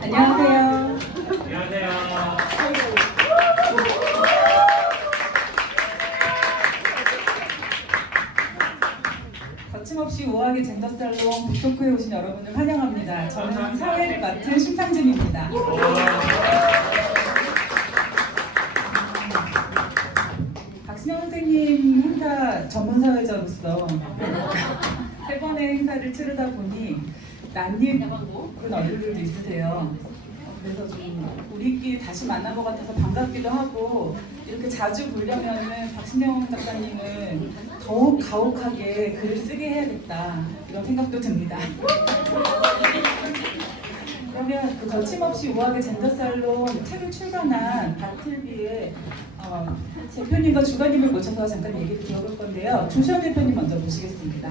안녕하세요. 안녕하세요. 거침없이 우아하게 젠더 살롱 북토크에 오신 여러분을 환영합니다. 저는 사회를 맡은 심상진입니다. 박신영 선생님 행사 전문 사회자로서 세 번의 행사를 치르다 보니 낯익은 얼굴도 있으세요. 그래서 좀 우리끼리 다시 만난 것 같아서 반갑기도 하고, 이렇게 자주 보려면은 박신영 작가님은 더욱 가혹하게 글을 쓰게 해야겠다, 이런 생각도 듭니다. 그러면 그 거침없이 우아하게 젠더살롱 책을 출간한 바틀비의 대표님과 주관님을 모셔서 잠깐 얘기를 들어볼 건데요. 조시원 대표님 먼저 모시겠습니다.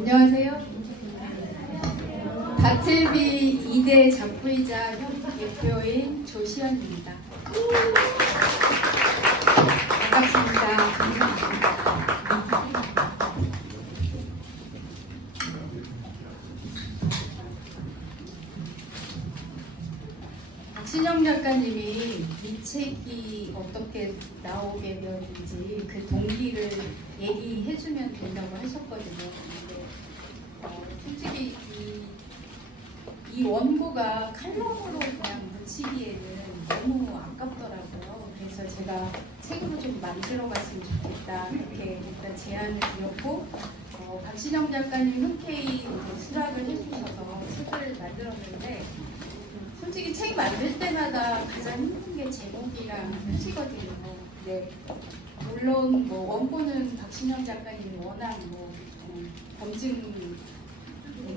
안녕하세요. 바틀비 2대 작부이자 대표인 조시연입니다. 반갑습니다. 박신영 작가님이 이 책이 어떻게 나오게 되었는지 그 동기를 얘기해주면 된다고 하셨거든요. 근데 솔직히 이 원고가 칼럼으로 그냥 묻히기에는 너무 아깝더라고요. 그래서 제가 책으로 좀 만들어봤으면 좋겠다, 이렇게 일단 제안을 드렸고, 박신영 작가님 흔쾌히 수락을 해주셔서 책을 만들었는데, 솔직히 책 만들 때마다 가장 힘든 게 제목이랑 표지거든요. 근데 물론 뭐 원고는 박신영 작가님이 워낙 검증된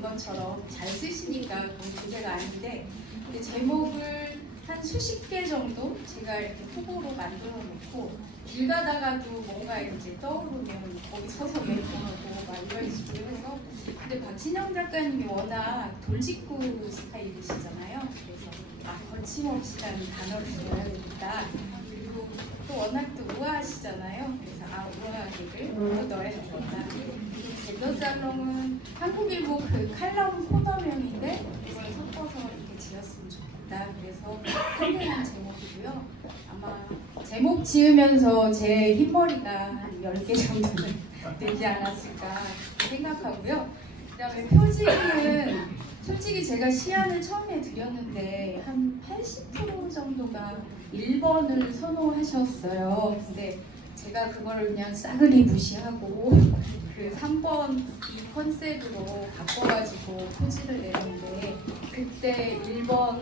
것처럼 잘 쓰시니까 그건 문제가 아닌데, 근데 제목을 한 수십 개 정도 제가 이렇게 후보로 만들어 놓고 길 가다가도 뭔가 이제 떠오르면 거기 서서 멘트하고 막 이런 식으로 해서, 근데 박신영 작가님이 워낙 돌직구 스타일이시잖아요. 그래서 거침없이라는 단어를 넣어야 되겠다. 그리고 또 워낙 또 우아하시잖아요. 그래서 우아하게를 또 넣어야 되겠다. 젠더살롱은 한국일보 그 칼럼 코너명인데 이걸 섞어서 이렇게 지었으면 좋겠다. 그래서 한국한 제목이고요. 아마 제목 지으면서 제 흰머리가 한 10개 정도는 되지 않았을까 생각하고요. 그 다음에 표지는 솔직히 제가 시안을 처음에 드렸는데 한 80% 정도가 1번을 선호하셨어요. 근데 제가 그거를 그냥 싸그리 무시하고 그 3번 이 컨셉으로 바꿔가지고 표지를 내는데, 그때 1번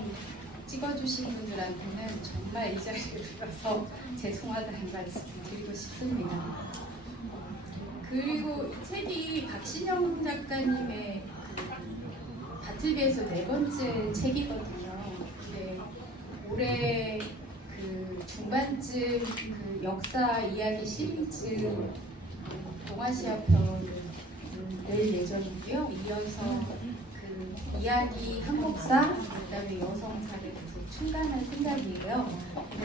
찍어주신 분들한테는 정말 이 자리에 들어서 죄송하다는 말씀 드리고 싶습니다. 그리고 이 책이 박신영 작가님의 바틀비에서 4번째 책이거든요. 근데 올해 그 중반쯤 그 역사 이야기 시리즈 동아시아 편을 낼 예정이고요. 이어서 그 이야기 한국사, 그다음에 여성사를 출간할 생각이에요. 근데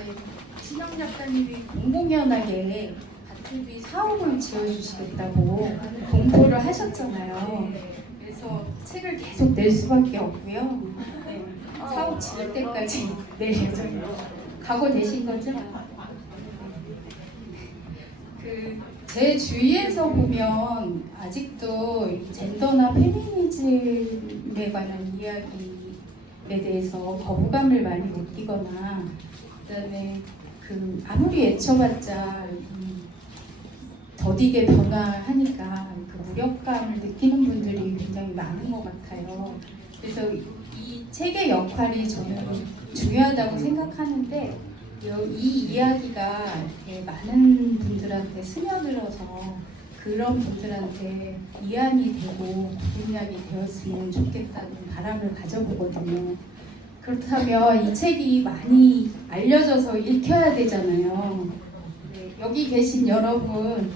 신영 작가님이 공공연하게 바틀비 사옥을 지어주시겠다고 공포를 하셨잖아요. 그래서 책을 계속 낼 수밖에 없고요. 네, 사옥 지을 때까지 낼 예정이에요. 각오되신 거죠? 제 주위에서 보면 아직도 젠더나 페미니즘에 관한 이야기에 대해서 거부감을 많이 느끼거나, 그다음에 그 아무리 애쳐봤자 더디게 변화하니까 그 무력감을 느끼는 분들이 굉장히 많은 것 같아요. 그래서 이 책의 역할이 저는 중요하다고 생각하는데, 이 이야기가 많은 분들한테 스며들어서 그런 분들한테 이안이 되고 이야기 되었으면 좋겠다는 바람을 가져보거든요. 그렇다면 이 책이 많이 알려져서 읽혀야 되잖아요. 네, 여기 계신 여러분,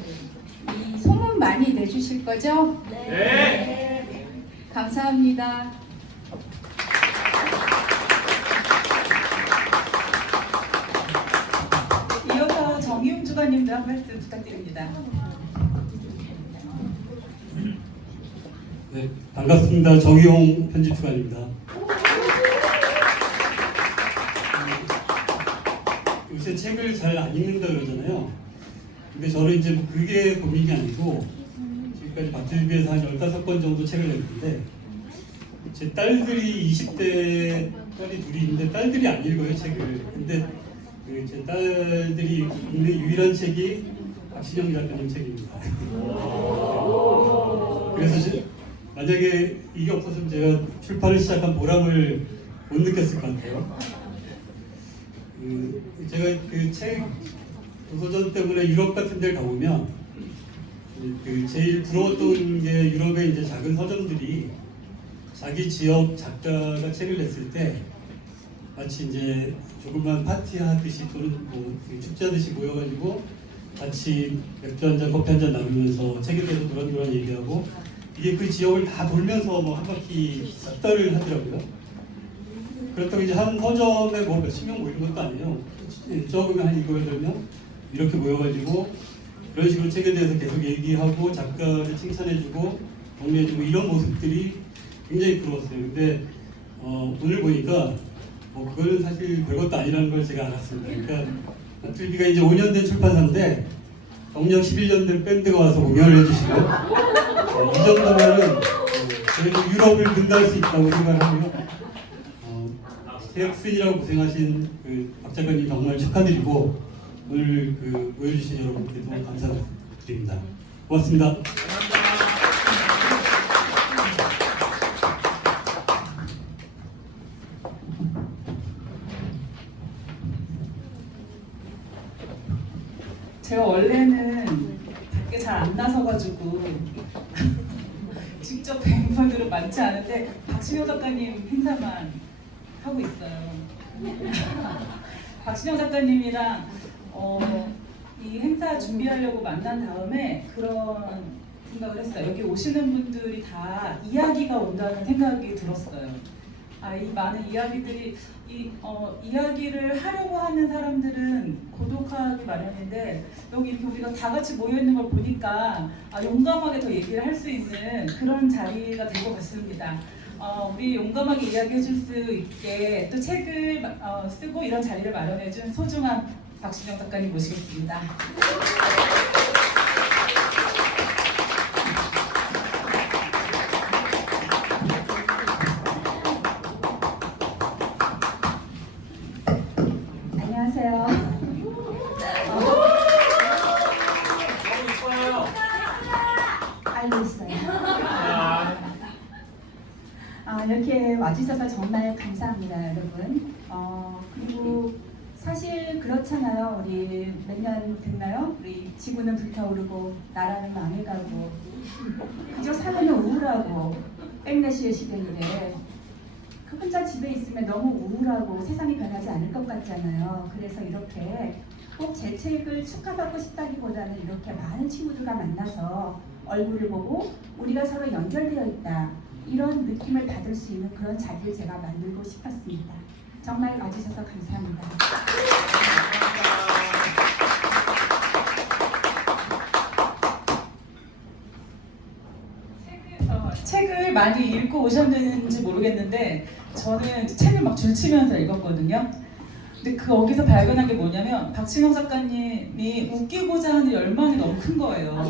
이 소문 많이 내주실 거죠? 네. 감사합니다. 이어서 정희웅 주관님도 한 말씀 부탁드립니다. 네, 반갑습니다. 정의용 편집주간입니다. 요새 책을 잘 안 읽는다 그러잖아요. 근데 저는 이제 뭐 그게 고민이 아니고 지금까지 박주비에서 한 15권 정도 책을 냈는데 제 딸들이 20대 딸이 둘이 있는데 딸들이 안 읽어요 책을. 근데 그 제 딸들이 읽는 유일한 책이 박신영 작가님 책입니다. 그래서 만약에 이게 없었으면 제가 출판을 시작한 보람을 못 느꼈을 것 같아요. 제가 그 책 도서전 때문에 유럽 같은 데 가보면 그 제일 부러웠던 게 유럽의 이제 작은 서점들이 자기 지역 작가가 책을 냈을 때 마치 이제 조그만 파티하듯이 또는 뭐 축제하듯이 모여가지고 같이 맥주 한잔 커피 한잔 나누면서 책에 대해서 도란도란 얘기하고 이게 그 지역을 다 돌면서 뭐 한 바퀴 싹다를 하더라고요. 그렇다고 이제 한 서점에 뭐 몇십 명 모이는 것도 아니에요. 적으면 한 7~8명 이렇게 모여가지고 그런 식으로 책에 대해서 계속 얘기하고 작가를 칭찬해주고 정리해주고 이런 모습들이 굉장히 부러웠어요. 근데 오늘 보니까 그거는 사실 별것도 아니라는 걸 제가 알았습니다. 그러니까 나틀비가 이제 5년 된 출판사인데 경력 11년 된 밴드가 와서 공연을 해주시고 이 정도면은 저희도 유럽을 능가할 수 있다고 생각하고요. 세력스이라고 고생하신 그 박 작가님 정말 축하드리고 오늘 그 모여주신 여러분께도 감사드립니다. 고맙습니다. 제가 원래는 밖에 잘 안 나서가지고 직접 뵌 분들은 많지 않은데 박신영 작가님 행사만 하고 있어요. 박신영 작가님이랑 이 행사 준비하려고 만난 다음에 그런 생각을 했어요. 여기 오시는 분들이 다 이야기가 온다는 생각이 들었어요. 이 많은 이야기들이 이야기를 하려고 하는 사람들은 고독하기 마련인데 여기 이렇게 우리가 다 같이 모여 있는 걸 보니까 용감하게 더 얘기를 할 수 있는 그런 자리가 될 것 같습니다. 우리 용감하게 이야기해 줄 수 있게 또 책을 쓰고 이런 자리를 마련해 준 소중한 박신영 작가님 모시겠습니다. 안녕하세요. 알고 있어요. 이렇게 와주셔서 정말 감사합니다, 여러분. 그리고 사실 그렇잖아요. 우리 몇 년 됐나요? 우리 지구는 불타오르고 나라는 망해가고 그저 사회는 우울하고 백내시의 시대인데 그 혼자 집에 있으면 너무 우울하고 세상이 변하지 않을 것 같잖아요. 그래서 이렇게 꼭 제 책을 축하받고 싶다기보다는 이렇게 많은 친구들과 만나서 얼굴을 보고 우리가 서로 연결되어 있다 이런 느낌을 받을 수 있는 그런 자리를 제가 만들고 싶었습니다. 정말 와주셔서 감사합니다. 책을 많이 읽고 오셨는지 모르겠는데 저는 책을 막 줄치면서 읽었거든요. 근데 거기서 발견한 게 뭐냐면 박신영 작가님이 웃기고자 하는 열망이 너무 큰 거예요.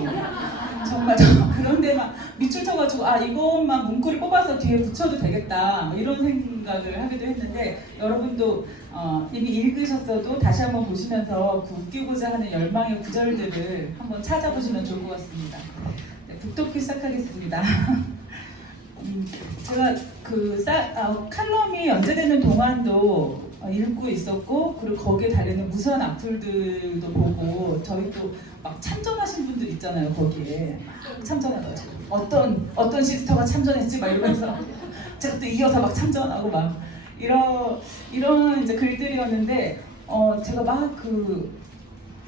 정말 그런데 막 밑줄 쳐가지고 이것만 문구를 뽑아서 뒤에 붙여도 되겠다 이런 생각을 하기도 했는데 여러분도 이미 읽으셨어도 다시 한번 보시면서 그 웃기고자 하는 열망의 구절들을 한번 찾아보시면 좋을 것 같습니다. 네, 북돋기 시작하겠습니다. 제가 칼럼이 연재되는 동안도 읽고 있었고 그리고 거기에 달리는 무수한 악플들도 보고 저희 또 막 참전하신 분들 있잖아요. 거기에 막 참전하가지고 어떤 시스터가 참전했지 막 이러면서 제가 또 이어서 막 참전하고 막 이런 이제 글들이었는데 제가 막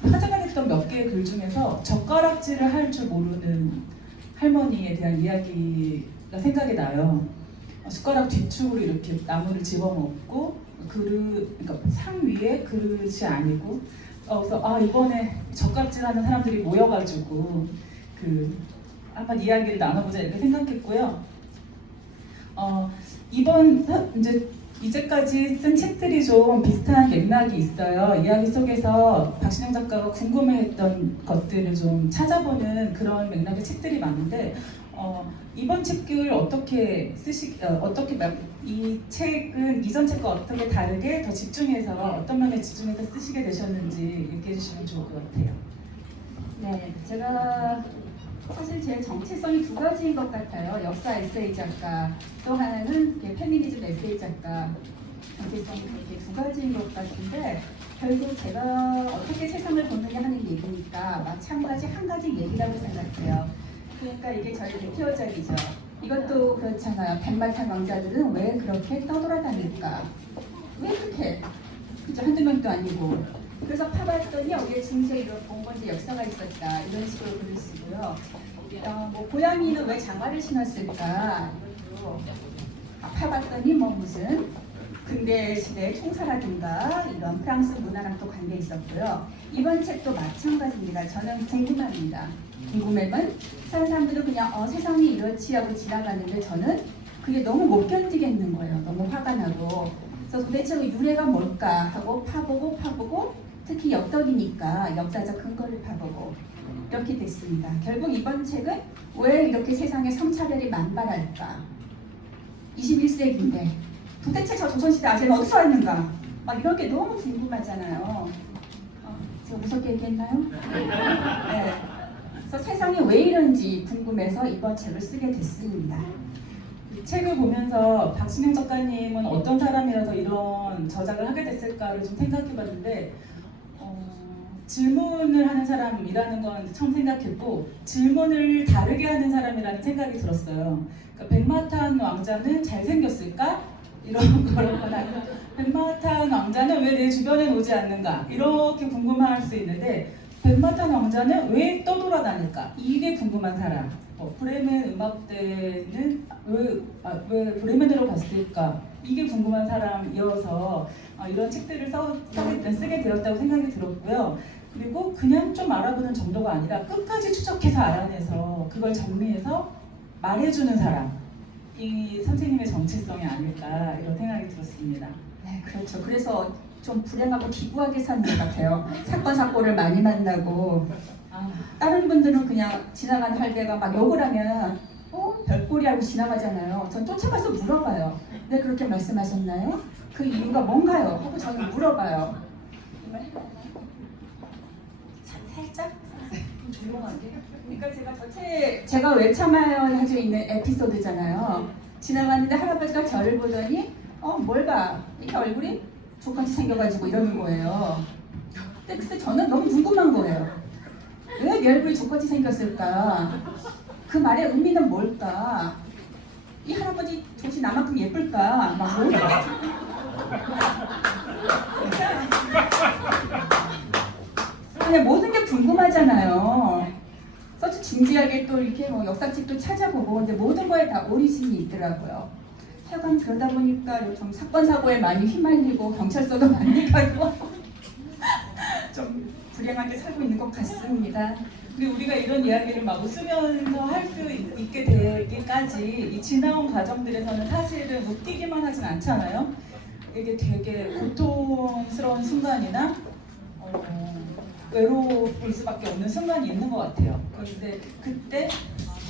화제가 됐던 몇 개의 글 중에서 젓가락질을 할 줄 모르는 할머니에 대한 이야기가 생각이 나요. 숟가락 뒤축으로 이렇게 나무를 집어먹고 그러니까 상 위에 그릇이 아니고 그래서 이번에 젓가락질하는 사람들이 모여가지고 한번 이야기를 나눠보자 이렇게 생각했고요. 이제까지 쓴 책들이 좀 비슷한 맥락이 있어요. 이야기 속에서 박신영 작가가 궁금해했던 것들을 좀 찾아보는 그런 맥락의 책들이 많은데 이번 책을 어떻게 이 책은 이전 책과 어떻게 다르게 더 집중해서 어떤 면에 집중해서 쓰시게 되셨는지 얘기해 주시면 좋을 것 같아요. 네, 제가 사실 제 정체성이 두 가지인 것 같아요. 역사 에세이 작가, 또 하나는 페미니즘 에세이 작가. 정체성이 그렇게 두 가지인 것 같은데 결국 제가 어떻게 세상을 보느냐 하는 얘기니까 마찬가지 한 가지 얘기라고 생각해요. 그러니까 이게 저희 대표작이죠. 이것도 그렇잖아요. 백마탄 왕자들은 왜 그렇게 떠돌아다닐까? 왜 그렇게? 그죠? 한두 명도 아니고. 그래서 파봤더니 여기에 중세 이렇고 먼저 역사가 있었다. 이런 식으로 글을 쓰고요. 고양이는 왜 장화를 신었을까? 이것도 파봤더니 무슨 근대 시대 총사라든가 이런 프랑스 문화랑 또 관계 있었고요. 이번 책도 마찬가지입니다. 저는 궁금합니다. 궁금하면 다른 사람들은 그냥 세상이 이렇지 하고 지나가는데 저는 그게 너무 못 견디겠는 거예요. 너무 화가 나고. 그래서 도대체 유래가 뭘까 하고 파보고 특히 엽떡이니까 역사적 근거를 파보고 이렇게 됐습니다. 결국 이번 책은 왜 이렇게 세상에 성차별이 만발할까? 21세기인데 도대체 저 조선시대 아재는 어디서 왔는가? 이런 게 너무 궁금하잖아요. 제가 무섭게 얘기했나요? 네. 그래서 세상이 왜 이런지 궁금해서 이번 책을 쓰게 됐습니다. 이 책을 보면서 박신영 작가님은 어떤 사람이라서 이런 저작을 하게 됐을까를 좀 생각해봤는데 질문을 하는 사람이라는 건 처음 생각했고 질문을 다르게 하는 사람이라는 생각이 들었어요. 그러니까 백마탄 왕자는 잘생겼을까? 이런 거거나 백마탄 왕자는 왜 내 주변에 오지 않는가? 이렇게 궁금할 수 있는데 백마탄 왕자는 왜 떠돌아다닐까? 이게 궁금한 사람. 브레멘 음악대는 왜 브레멘으로 갔을까? 이게 궁금한 사람이어서 이런 책들을 쓰게 되었다고 생각이 들었고요. 그리고 그냥 좀 알아보는 정도가 아니라 끝까지 추적해서 알아내서 그걸 정리해서 말해주는 사람. 이 선생님의 정체성이 아닐까 이런 생각이 들었습니다. 네, 그렇죠. 그래서 좀 불행하고 기구하게 사는 것 같아요. 사건을 많이 만나고 다른 분들은 그냥 지나가는 할배가 막 욕을 하면 별꼴이 하고 지나가잖아요. 전 쫓아가서 물어봐요. 왜 그렇게 말씀하셨나요? 그 이유가 뭔가요? 하고 저는 물어봐요. 살짝? 조용하게? 그러니까 제가 왜 참아야 할 수 있는 에피소드잖아요. 지나가는데 할아버지가 저를 보더니 뭘 봐? 이렇게 얼굴이 족같이 생겨가지고 이러는 거예요. 근데 저는 너무 궁금한 거예요. 왜 내 얼굴이 족같이 생겼을까? 그 말의 의미는 뭘까? 이 할아버지 도대체 나만큼 예쁠까? 모든 게 그냥 모든 게 궁금하잖아요. 그래서 진지하게 또 이렇게 역사책도 찾아보고 근데 모든 거에 다 오리진이 있더라고요. 하여간 그러다 보니까 좀 사건 사고에 많이 휘말리고 경찰서도 많이 가고 좀 불행하게 살고 있는 것 같습니다. 근데 우리가 이런 이야기를 막 웃으면서 할 수 있게 되기까지 이 지나온 과정들에서는 사실은 웃기기만 하진 않잖아요. 이게 되게 고통스러운 순간이나 외로울 수밖에 없는 순간이 있는 것 같아요. 그런데 그때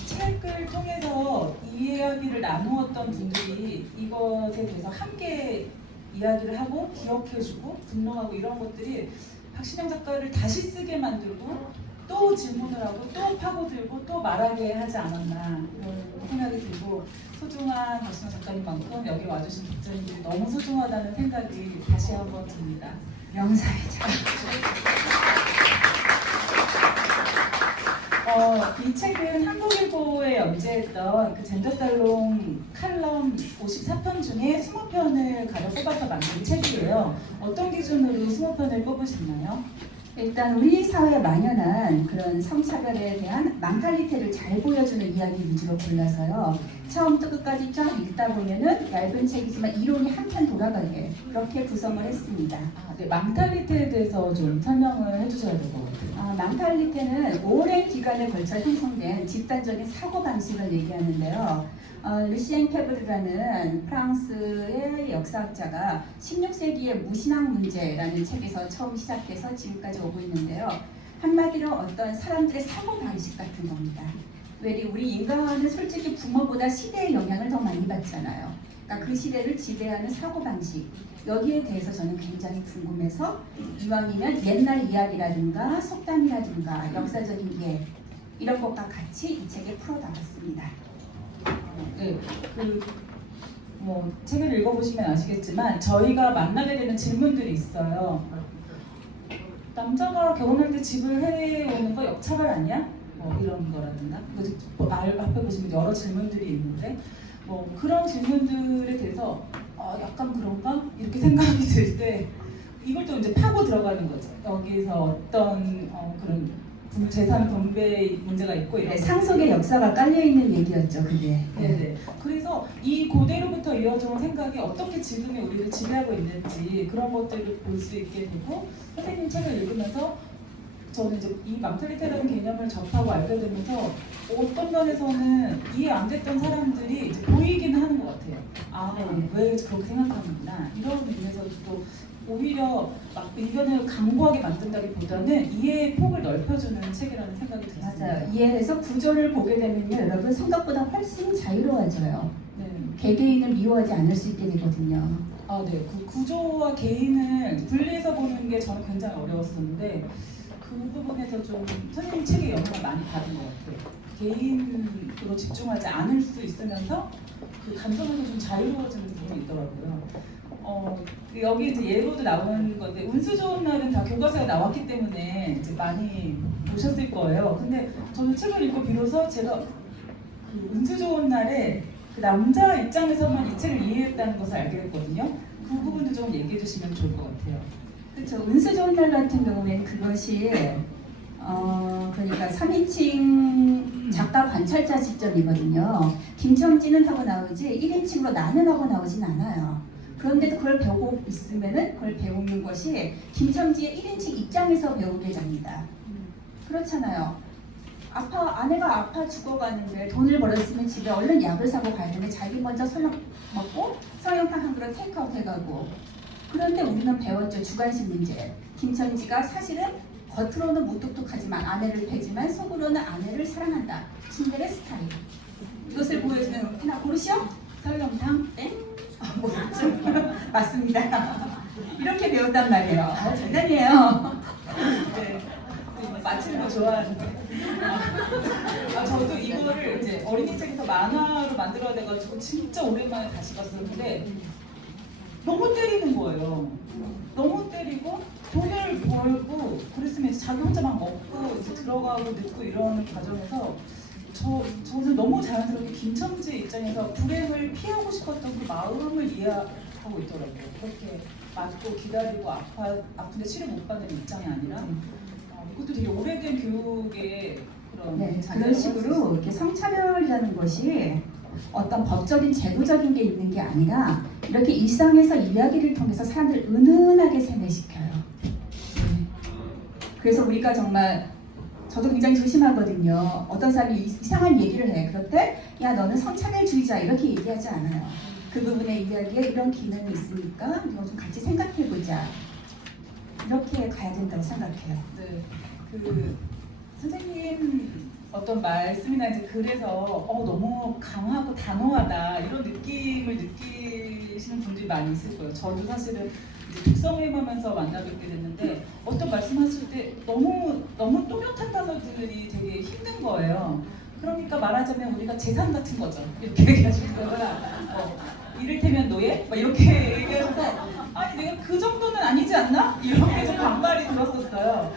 책을 통해서 이 이야기를 나누었던 분들이 이것에 대해서 함께 이야기를 하고 기억해주고 분노하고 이런 것들이 박신영 작가를 다시 쓰게 만들고 또 질문을 하고 또 파고들고 또 말하게 하지 않았나 이런 생각이 들고 소중한 박신영 작가님만큼 여기 와주신 독자님들이 너무 소중하다는 생각이 다시 한번 듭니다. 명사회자. 이 책은 한국일보에 연재했던 그 젠더살롱 칼럼 54편 중에 20편을 가려 뽑아서 만든 책이에요. 어떤 기준으로 20편을 뽑으셨나요? 일단 우리 사회에 만연한 그런 성차별에 대한 멘탈리티를 잘 보여주는 이야기 위주로 골라서요. 처음부터 끝까지 쫙 읽다 보면은 얇은 책이지만 이론이 한편 돌아가게 그렇게 구성을 했습니다. 아, 네, 망탈리테에 대해서 좀 설명을 해주셔야 될 것 같아요. 망탈리테는 오랜 기간에 걸쳐 형성된 집단적인 사고 방식을 얘기하는데요. 르시엥 페브르라는 프랑스의 역사학자가 16세기의 무신앙 문제라는 책에서 처음 시작해서 지금까지 오고 있는데요. 한마디로 어떤 사람들의 사고 방식 같은 겁니다. 왜 우리 인간은 솔직히 부모보다 시대의 영향을 더 많이 받잖아요. 그러니까 그 시대를 지배하는 사고 방식, 여기에 대해서 저는 굉장히 궁금해서 이왕이면 옛날 이야기라든가 속담이라든가 역사적인 예 이런 것과 같이 이 책에 풀어 담았습니다. 네, 뭐 책을 읽어보시면 아시겠지만 저희가 만나게 되는 질문들이 있어요. 남자가 결혼할 때 집을 해오는 거 역차별 아니야? 뭐 이런 거라든가 말 앞에 보시면 여러 질문들이 있는데 뭐 그런 질문들에 대해서 약간 그런가? 이렇게 생각이 들 때 이걸 또 이제 파고 들어가는 거죠. 여기서 어떤 그런 재산 분배 문제가 있고 이런 상속의 역사가 깔려 있는 얘기였죠, 그게. 네네. 그래서 이 고대로부터 이어져온 생각이 어떻게 지금의 우리를 지배하고 있는지 그런 것들을 볼 수 있게 되고 선생님 책을 읽으면서 저는 이제 이 망탈리테라는 개념을 접하고 알게 되면서 어떤 면에서는 이해 안 됐던 사람들이 이제 보이기는 하는 것 같아요. 아, 네. 왜 그렇게 생각하는구나. 이런 의미에서 또 오히려 막 의견을 강구하게 만든다기보다는 이해의 폭을 넓혀주는 책이라는 생각이 들었습니다. 맞아요. 이해해서 구조를 보게 되면요, 여러분 생각보다 훨씬 자유로워져요. 네. 개개인을 미워하지 않을 수 있게 되거든요. 아, 네. 그 구조와 개인을 분리해서 보는 게 저는 굉장히 어려웠었는데 그 부분에서 좀 선생님 책에 영향을 많이 받은 것 같아요. 개인으로 집중하지 않을 수 있으면서 그 감정에서 좀 자유로워지는 부분이 있더라고요. 여기 이제 예로도 나오는 건데 운수 좋은 날은 다 교과서에 나왔기 때문에 이제 많이 보셨을 거예요. 근데 저는 책을 읽고 비로소 제가 그 운수 좋은 날에 그 남자 입장에서만 이 책을 이해했다는 것을 알게 됐거든요. 그 부분도 좀 얘기해 주시면 좋을 것 같아요. 그렇죠. 운수 좋은 날 같은 경우에는 그것이 그러니까 3인칭 작가 관찰자 시점이거든요. 김첨지는 하고 나오지 1인칭으로 나는 하고 나오진 않아요. 그런데도 그걸 배우고 있으면은 그걸 배우는 것이 김첨지의 1인칭 입장에서 배우게 됩니다. 그렇잖아요. 아내가 아파 죽어가는데 돈을 벌었으면 집에 얼른 약을 사고 가야 되는데 자기 먼저 설렁 먹고 설렁탕 한 그릇 테이크아웃 해가고. 그런데 우리는 배웠죠. 주관식 문제. 김첨지가 사실은 겉으로는 무뚝뚝하지만 아내를 패지만 속으로는 아내를 사랑한다. 신들의 스타일. 이것을 보여주는 하나 고르시오? 설렁탕 땡? 뭐죠? 맞습니다. 이렇게 배웠단 말이에요. 장난이에요. 네. 맞히는 거 좋아하는데. 저도 이거를 이제 어린이 책에서 만화로 만들어야 돼가지고 진짜 오랜만에 다시 봤었는데 너무 때리는 거예요. 너무 때리고 돈을 벌고 그랬으면 이제 자기 혼자 막 먹고 이제 들어가고 늦고 이러는 과정에서 저는 너무 자연스럽게 김첨지 입장에서 불행을 피하고 싶었던 그 마음을 이해하고 있더라고요. 그렇게 맞고 기다리고 아픈데 치료 못 받는 입장이 아니라 이것도 되게 오래된 교육의 그런 그런 식으로 이렇게 성차별이라는 것이 어떤 법적인 제도적인 게 있는 게 아니라 이렇게 일상에서 이야기를 통해서 사람들 은은하게 세뇌시켜요. 그래서 우리가 정말 저도 굉장히 조심하거든요. 어떤 사람이 이상한 얘기를 해. 그럴 때 야 너는 성차별주의자 이렇게 얘기하지 않아요. 그 부분의 이야기에 이런 기능이 있으니까 이거 좀 같이 생각해보자. 이렇게 가야 된다고 생각해요. 네, 그 선생님 어떤 말씀이나 이제 글에서 너무 강하고 단호하다 이런 느낌을 느끼시는 분들이 많이 있을 거예요. 저도 사실은 독서모임하면서 만나뵙게 됐는데 어떤 말씀하실 때 너무 또렷한 단어들이 되게 힘든 거예요. 그러니까 말하자면 우리가 재산 같은 거죠. 이렇게 얘기하시다가 이를테면 노예? 막 이렇게 얘기하셔서 아니 내가 그 정도는 아니지 않나? 이렇게 좀 반발이 들었었어요.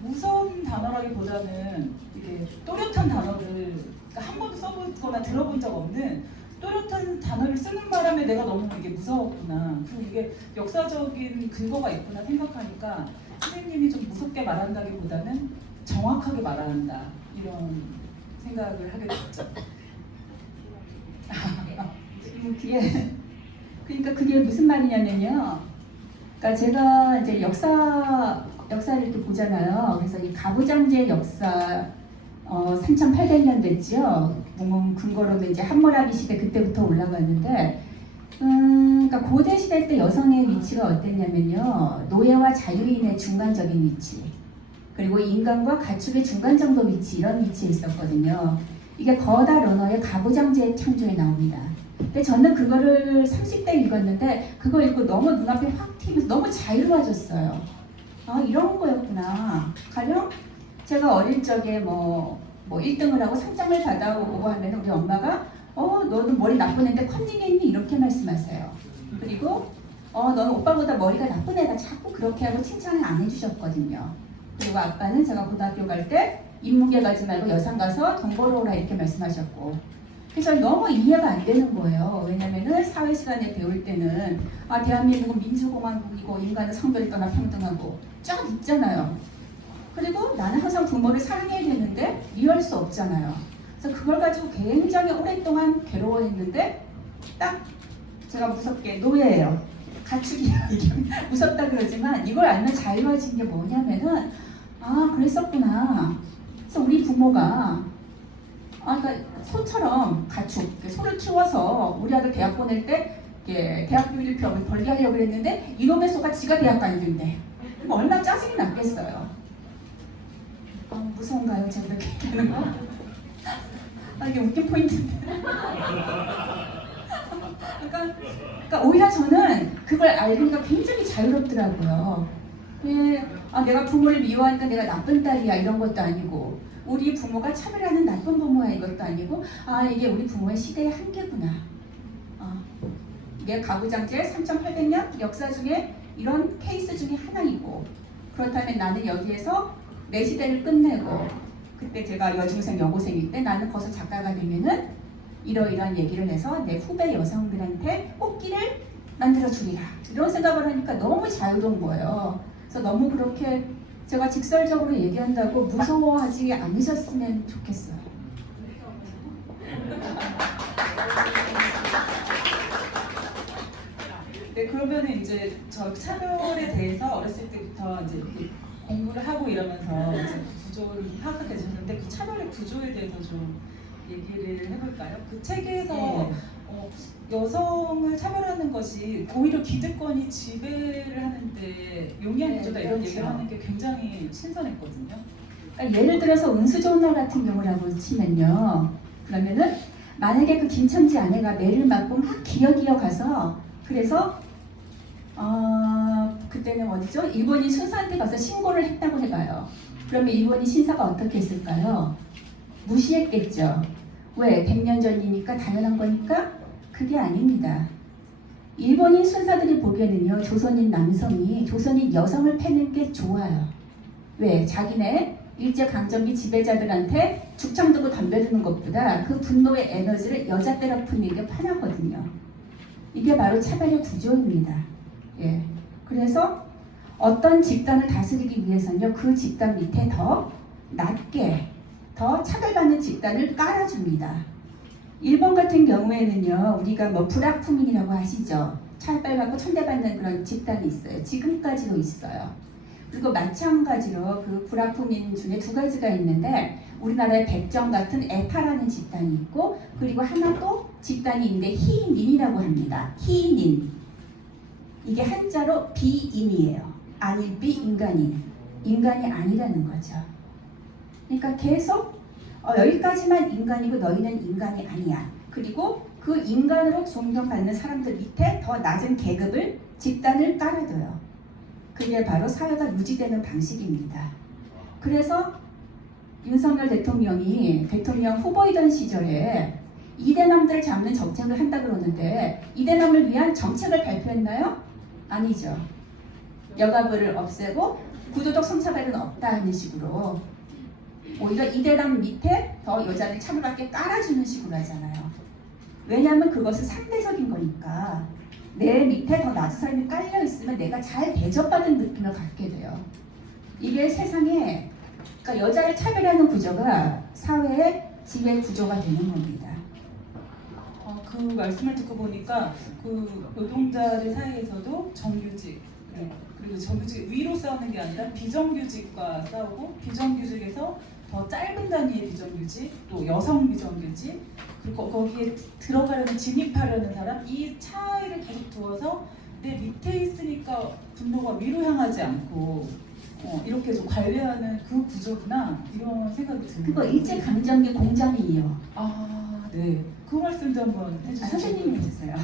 무서운 단어라기보다는 이게 또렷한 단어를 그러니까 한 번도 써보거나 들어본 적 없는 또렷한 단어를 쓰는 바람에 내가 너무 이게 무서웠구나. 그리고 이게 역사적인 근거가 있구나 생각하니까 선생님이 좀 무섭게 말한다기보다는 정확하게 말한다 이런 생각을 하게 됐죠. 그러니까 그게 무슨 말이냐면요. 그러니까 제가 이제 역사를 이렇게 보잖아요. 그래서 이 가부장제 역사 3,800년 됐죠. 근거로는 이제 함무라비 시대 그때부터 올라갔는데, 그러니까 고대 시대 때 여성의 위치가 어땠냐면요. 노예와 자유인의 중간적인 위치, 그리고 인간과 가축의 중간 정도 위치, 이런 위치에 있었거든요. 이게 거다 러너의 가부장제의 창조에 나옵니다. 근데 저는 그거를 30대 읽었는데 그거 읽고 너무 눈앞에 확 튀면서 너무 자유로워졌어요. 아, 이런 거였구나. 가령 제가 어릴 적에 뭐 1등을 하고 상장을 받아오고 하면 우리 엄마가 너는 머리 나쁜 애인데 컨닝했니? 이렇게 말씀하세요. 그리고 너는 오빠보다 머리가 나쁜 애다. 자꾸 그렇게 하고 칭찬을 안 해주셨거든요. 그리고 아빠는 제가 고등학교 갈 때 인문계 가지 말고 여상 가서 돈 벌어오라 이렇게 말씀하셨고, 그래서 너무 이해가 안 되는 거예요. 왜냐면은 사회 시간에 배울 때는 대한민국은 민주공화국이고 인간은 성별을 떠나 평등하고 쫙 있잖아요. 그리고 나는 항상 부모를 사랑해야 되는데 이해할 수 없잖아요. 그래서 그걸 가지고 굉장히 오랫동안 괴로워했는데, 딱 제가 무섭게 노예예요. 가축이에요. 이게 무섭다 그러지만 이걸 알면 자유로워진 게 뭐냐면은 그랬었구나. 그래서 우리 부모가 그러니까 소처럼 가축, 소를 키워서 우리 아들 대학 보낼 때 대학 비밀표를 벌게 하려고 그랬는데 이놈의 소가 지가 대학 다니던데. 그럼 얼마나 짜증이 났겠어요. 무서운가요? 제가 이렇게 얘기하는 거? 이게 웃긴 포인트인데. 그러니까 오히려 저는 그걸 알기가 굉장히 자유롭더라고요. 내가 부모를 미워하니까 내가 나쁜 딸이야 이런 것도 아니고, 우리 부모가 차별하는 나쁜 부모야 이것도 아니고, 이게 우리 부모의 시대의 한계구나. 이게 가부장제 3,800년 역사 중에 이런 케이스 중에 하나이고, 그렇다면 나는 여기에서 내 시대를 끝내고, 그때 제가 여중생 여고생일 때 나는 거기서 작가가 되면은 이러이러한 얘기를 해서 내 후배 여성들한테 꽃길을 만들어 주리라, 이런 생각을 하니까 너무 자유로운 거예요. 그래서 너무 그렇게 제가 직설적으로 얘기한다고 무서워하지 않으셨으면 좋겠어요. 네, 그러면 이제 저 차별에 대해서 어렸을 때부터 이제 공부를 하고 이러면서 이제 구조를 파악하게 되셨는데, 그 차별의 구조에 대해서 좀 얘기를 해볼까요? 그 책에서 여성을 차별하는 것이 오히려 기득권이 지배를 하는데 용이한 구조다, 이런 그렇죠. 얘기를 하는 게 굉장히 신선했거든요. 그러니까 예를 들어서 운수 좋은 날 같은 경우라고 치면요. 그러면은 만약에 그 김첨지 아내가 매를 맞고 막 기어기어 가서, 그래서 그때는 어디죠? 일본인 순사한테 가서 신고를 했다고 해봐요. 그러면 일본인 신사가 어떻게 했을까요? 무시했겠죠. 왜? 100년 전이니까 당연한 거니까? 그게 아닙니다. 일본인 순사들이 보기에는요, 조선인 남성이 조선인 여성을 패는 게 좋아요. 왜? 자기네 일제강점기 지배자들한테 죽창 두고 담배 두는 것보다 그 분노의 에너지를 여자 때려 푸는 게 편하거든요. 이게 바로 차별의 구조입니다. 예. 그래서 어떤 집단을 다스리기 위해서는요, 그 집단 밑에 더 낮게, 더 차별받는 집단을 깔아줍니다. 일본 같은 경우에는요, 우리가 불악품인이라고 하시죠. 차별받고 천대받는 그런 집단이 있어요. 지금까지도 있어요. 그리고 마찬가지로 그 불악품인 중에 두 가지가 있는데, 우리나라의 백정 같은 에타라는 집단이 있고, 그리고 하나 또 집단이 있는데 희인이라고 합니다. 희인. 이게 한자로 비인이에요. 아니 비인간인. 인간이 아니라는 거죠. 그러니까 계속 여기까지만 인간이고 너희는 인간이 아니야. 그리고 그 인간으로 존경받는 사람들 밑에 더 낮은 계급을, 집단을 깔아둬요. 그게 바로 사회가 유지되는 방식입니다. 그래서 윤석열 대통령이 대통령 후보이던 시절에 이대남들을 잡는 정책을 한다 그러는데, 이대남을 위한 정책을 발표했나요? 아니죠. 여가부를 없애고 구도적 성차별은 없다 하는 식으로, 오히려 이대남 밑에 더 여자를 차별받게 깔아주는 식으로 하잖아요. 왜냐하면 그것은 상대적인 거니까. 내 밑에 더 낮은 사람이 깔려있으면 내가 잘 대접받는 느낌을 갖게 돼요. 이게 세상에, 그러니까 여자를 차별하는 구조가 사회의 지배 구조가 되는 겁니다. 그 말씀을 듣고 보니까 그 노동자들 사이에서도 정규직 그리고 정규직 위로 싸우는 게 아니라 비정규직과 싸우고 비정규직에서 더 짧은 단위의 비정규직 또 여성 비정규직 그리고 거기에 들어가려는 진입하려는 사람 이 차이를 계속 두어서 내 밑에 있으니까 분노가 위로 향하지 않고 이렇게 좀 관리하는 그 구조구나 이런 생각이 듭니다. 그거 일제 강점기 공장이에요. 아, 네. 그 말씀도 한번 해주세요. 선생님이 해주세요.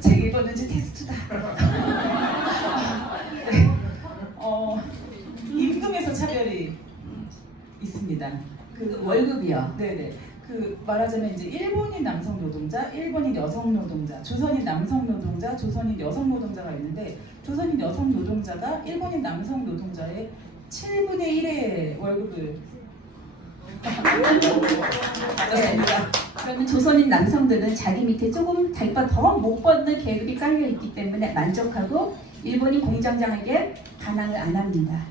책 읽었는지 테스트다. 네. 임금에서 차별이 있습니다. 그 월급이요. 네네. 그 말하자면 이제 일본인 남성 노동자, 일본인 여성 노동자, 조선인 남성 노동자, 조선인 여성 노동자가 있는데 조선인 여성 노동자가 일본인 남성 노동자의 7분의 1의 월급을 받았습니다. 그러면 조선인 남성들은 자기 밑에 조금 달바 더 못 걷는 계급이 깔려 있기 때문에 만족하고 일본인 공장장에게 반항을 안 합니다.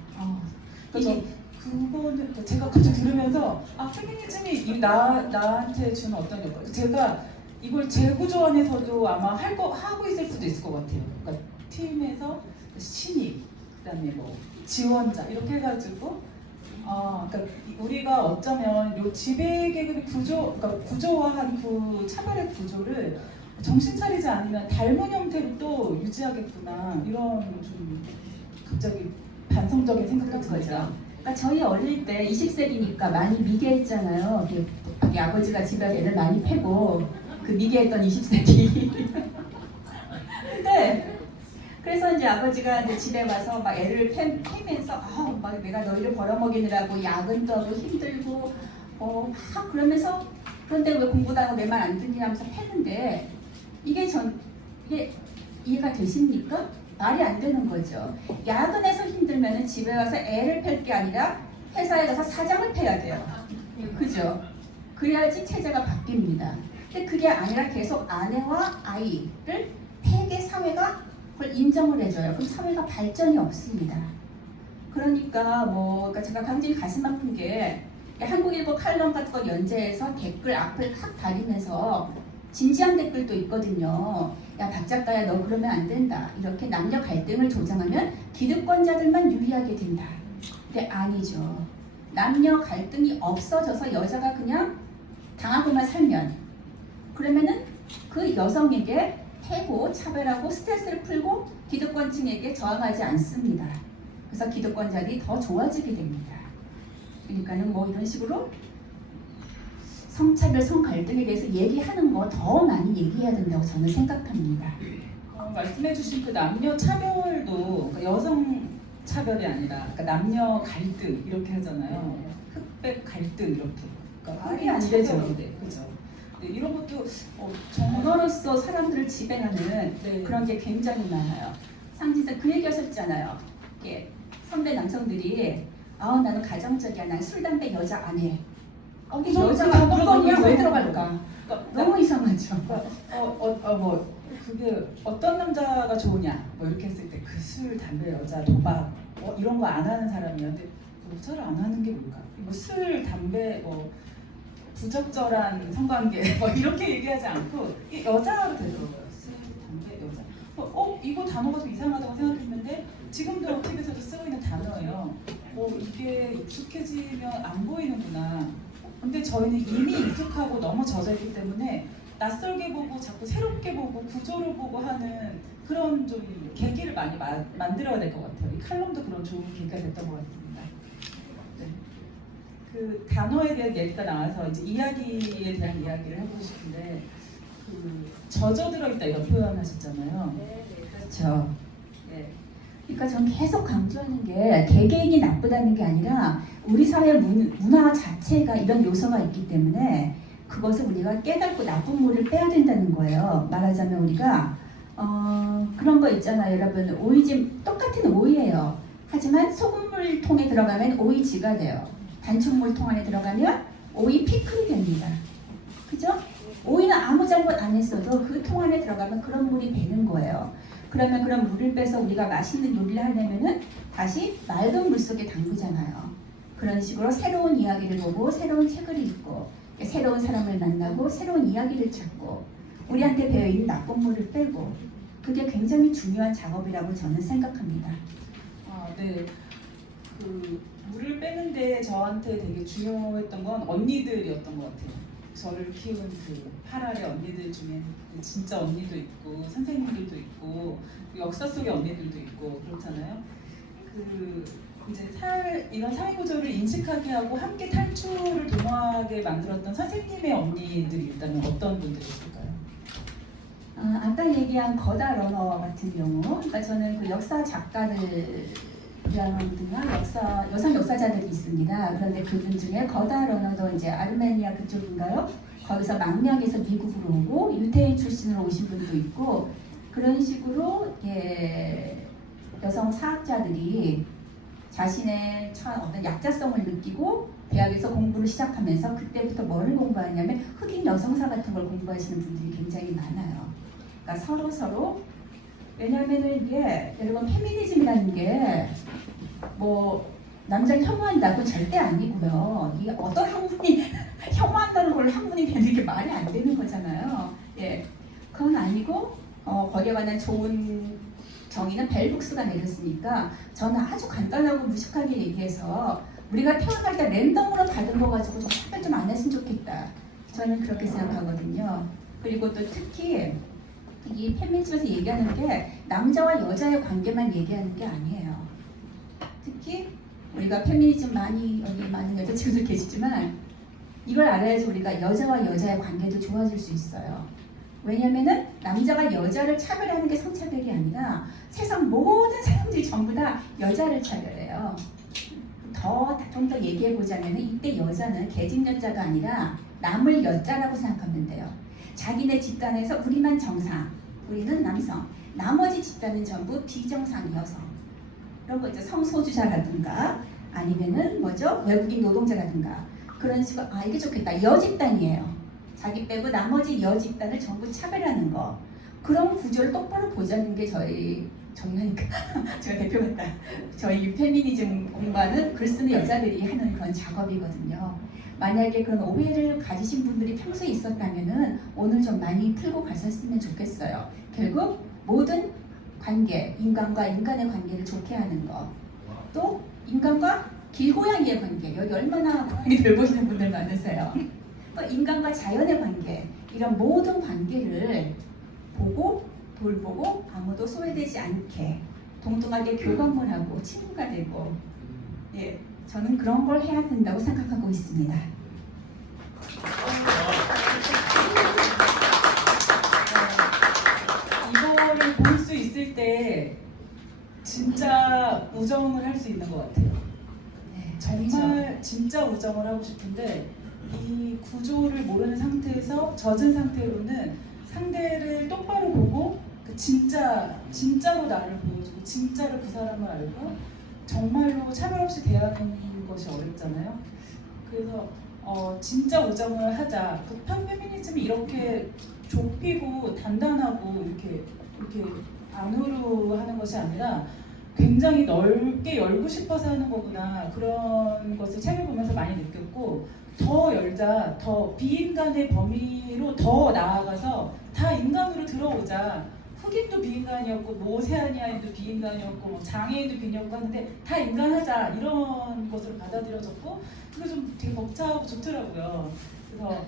그래서 그거는 제가 갑자기 들으면서 페미니즘이 나한테 주는 어떤 역할 제가 이걸 재구조 안에서도 아마 하고 있을 수도 있을 것 같아요. 그러니까 팀에서 신입 그다음에 뭐 지원자 이렇게 해가지고 그러니까 우리가 어쩌면 요 지배 계급의 그러니까 구조화한 그 차별의 구조를 정신 차리지 않으면 닮은 형태로 또 유지하겠구나 이런 좀 갑자기 반성적인 생각이 듭니다. 그러니까 저희 어릴 때 20세기니까 많이 미개했잖아요. 이렇게 아버지가 집에서 애를 많이 패고 그 미개했던 20세기. 근데 그래서 이제 아버지가 이제 집에 와서 막 애를 패면서 막 내가 너희를 벌어먹이느라고 야근도 하고 힘들고 막 그러면서 그런데 왜 공부도 하고 내 말 안 듣니 하면서 패는데 이게 이해가 되십니까? 말이 안 되는 거죠. 야근해서 힘들면 집에 와서 애를 팰 게 아니라 회사에 가서 사장을 패야 돼요. 그죠? 그래야지 체제가 바뀝니다. 근데 그게 아니라 계속 아내와 아이를 패게 사회가 그걸 인정을 해줘요. 그럼 사회가 발전이 없습니다. 그러니까 그러니까 제가 굉장히 가슴 아픈 게 한국일보 칼럼 같은 거 연재해서 댓글 앞을 확 가리면서 진지한 댓글도 있거든요. 야, 박 작가야, 너 그러면 안 된다. 이렇게 남녀 갈등을 조장하면 기득권자들만 유리하게 된다. 근데 아니죠. 남녀 갈등이 없어져서 여자가 그냥 당하고만 살면 그러면은 그 여성에게 패고 차별하고 스트레스를 풀고 기득권층에게 저항하지 않습니다. 그래서 기득권자들이 더 좋아지게 됩니다. 그러니까는 이런 식으로 성차별, 성갈등에 대해서 얘기하는 거 더 많이 얘기해야 된다고 저는 생각합니다. 말씀해주신 그 남녀 차별도 그러니까 여성 차별이 아니라 그러니까 남녀 갈등 이렇게 하잖아요. 흑백 갈등 이렇게. 그러니까 말이 안 되죠. 그죠. 네, 이런 것도 언어로서 사람들을 지배하는 네. 그런 게 굉장히 많아요. 상진선 그 얘기 하셨잖아요. 이렇게 선배 남성들이 나는 가정적이야. 난 술, 담배, 여자 안 해. 여자가 물건이야 왜 들어갈까? 너무 이상하죠. 그게 어떤 남자가 좋으냐 이렇게 했을 때 그 술, 담배, 여자, 도박 이런 거 안 하는 사람이었는데 여자를 안 하는 게 뭘까? 술, 담배, 부적절한 성관계 이렇게 얘기하지 않고 여자로 되더라고요. 술, 담배, 여자. 이거 단어가 좀 이상하다고 생각했는데 지금도 TV에서도 쓰고 있는 단어예요. 이게 익숙해지면 안 보이는구나. 근데 저희는 이미 익숙하고 너무 젖어있기 때문에 낯설게 보고 자꾸 새롭게 보고 구조를 보고 하는 그런 좀 계기를 많이 만들어야 될 것 같아요. 이 칼럼도 그런 좋은 계기가 됐던 것 같습니다. 네. 그 단어에 대한 얘기가 나와서 이제 이야기에 대한 이야기를 해보고 싶은데 젖어 들어있다 이런 표현하셨잖아요. 네, 그렇죠. 네. 그러니까 저는 계속 강조하는 게 개개인이 나쁘다는 게 아니라 우리 사회 문화 자체가 이런 요소가 있기 때문에 그것을 우리가 깨닫고 나쁜 물을 빼야 된다는 거예요. 말하자면 우리가 그런 거 있잖아요. 여러분 오이지 똑같은 오이예요. 하지만 소금물통에 들어가면 오이지가 돼요. 단축물통 안에 들어가면 오이 피클이 됩니다. 그죠? 오이는 아무 잘못 안 했어도 그 통 안에 들어가면 그런 물이 배는 거예요. 그러면 그런 물을 빼서 우리가 맛있는 요리를 하려면은 다시 맑은 물 속에 담그잖아요. 그런 식으로 새로운 이야기를 보고 새로운 책을 읽고 새로운 사람을 만나고 새로운 이야기를 찾고 우리한테 배어있는 낙곡물을 빼고 그게 굉장히 중요한 작업이라고 저는 생각합니다. 아, 네. 그 물을 빼는데 저한테 되게 중요했던 건 언니들이었던 것 같아요. 저를 키운 그 8알의 언니들 중에 그 진짜 언니도 있고 선생님들도 있고 역사 속의 언니들도 있고 그렇잖아요. 그 이제 이런 사회 구조를 인식하게 하고 함께 탈출을 도모하게 만들었던 선생님의 언니들이 있다면 어떤 분들이 있을까요? 아까 얘기한 거다 러너 같은 경우, 그러니까 저는 그 역사 작가들이라든가 여성 역사자들이 있습니다. 그런데 그분 중에 거다 러너도 이제 아르메니아 그쪽인가요? 거기서 망명해서 미국으로 오고 유태인 출신으로 오신 분도 있고 그런 식으로 여성 사학자들이 자신의 어떤 약자성을 느끼고 대학에서 공부를 시작하면서 그때부터 뭘 공부하냐면 흑인 여성사 같은 걸 공부하시는 분들이 굉장히 많아요. 그러니까 서로 왜냐하면은 이게 여러분 페미니즘이라는 게 뭐 남자를 혐오한다고 절대 아니고요. 이게 어떤 학문이 혐오한다는 걸 학문이 되는 게 말이 안 되는 거잖아요. 예, 그건 아니고 거기에 관한 좋은 정의는 벨북스가 내렸으니까 저는 아주 간단하고 무식하게 얘기해서 우리가 태어날 때 랜덤으로 받은 거 가지고 좀 차별 좀 안 했으면 좋겠다. 저는 그렇게 생각하거든요. 그리고 또 특히 이 페미니즘에서 얘기하는 게 남자와 여자의 관계만 얘기하는 게 아니에요. 특히 우리가 페미니즘 여기 많은 여자 친구들 계시지만 이걸 알아야지 우리가 여자와 여자의 관계도 좋아질 수 있어요. 왜냐면은 남자가 여자를 차별하는 게 성차별이 아니라 세상 모든 사람들이 전부 다 여자를 차별해요. 좀 더 얘기해 보자면 이때 여자는 계집여자가 아니라 남을 여자라고 생각하면 돼요. 자기네 집단에서 우리만 정상, 우리는 남성, 나머지 집단은 전부 비정상 여성. 그런 거 이제 성소수자라든가 아니면은 외국인 노동자라든가 그런 식으로 이게 좋겠다. 여집단이에요. 자기 빼고 나머지 여집단을 전부 차별하는 거. 그런 구조를 똑바로 보자는 게 저희는 제가 대표 같다. 저희 페미니즘 공부하는 글 쓰는 여자들이 하는 그런 작업이거든요. 만약에 그런 오해를 가지신 분들이 평소에 있었다면은 오늘 좀 많이 풀고 가셨으면 좋겠어요. 결국 모든 관계, 인간과 인간의 관계를 좋게 하는 거. 또 인간과 길고양이의 관계. 여기 얼마나 고양이들 보시는 분들 많으세요. 또 인간과 자연의 관계. 이런 모든 관계를 보고 돌보고 아무도 소외되지 않게 동등하게 교감을 하고 친구가 되고 저는 그런 걸 해야 된다고 생각하고 있습니다. 이거를 볼 수 있을 때 진짜 우정을 할 수 있는 것 같아요. 정말 진짜 우정을 하고 싶은데 이 구조를 모르는 상태에서 젖은 상태로는 상대를 똑바로 보고 진짜로 나를 보여주고 진짜로 그 사람을 알고 정말로 차별 없이 대하는 것이 어렵잖아요. 그래서 진짜 우정을 하자. 북한 페미니즘이 이렇게 좁히고 단단하고 이렇게 안으로 하는 것이 아니라 굉장히 넓게 열고 싶어서 하는 거구나. 그런 것을 책을 보면서 많이 느꼈고 더 열자, 더 비인간의 범위로 더 나아가서 다 인간으로 들어오자. 흑인도 비인간이었고 모세아니아인도 비인간이었고 장애인도 비인간이었고 하는데 다 인간하자 이런 것으로 받아들여졌고 그게 좀 되게 벅차고 좋더라고요. 그래서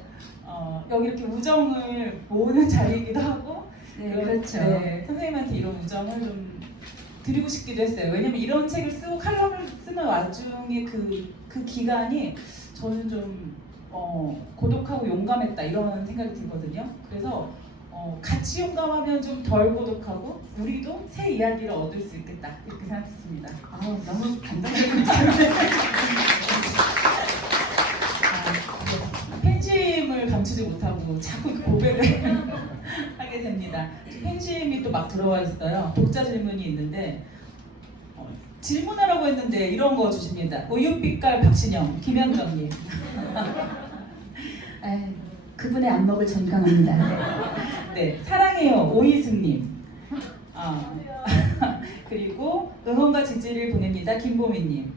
여기 이렇게 우정을 모으는 자리이기도 하고 그렇죠. 선생님한테 이런 우정을 좀 드리고 싶기도 했어요. 왜냐면 이런 책을 쓰고 칼럼을 쓰는 와중에 그 기간이 저는 좀 고독하고 용감했다 이런 생각이 들거든요. 그래서 같이 용감하면 좀 덜 고독하고 우리도 새 이야기를 얻을 수 있겠다 이렇게 생각했습니다. 너무 감동적이었어요. 팬심을 감추지 못하고 자꾸 고백을 하게 됩니다. 팬심이 또 막 들어와 있어요. 독자 질문이 있는데 질문하라고 했는데 이런 거 주십니다. 우유빛깔 박신영, 김현정님. 그분의 안목을 존경합니다. 네, 사랑해요 오이승님. 그리고 응원과 지지를 보냅니다 김보미님.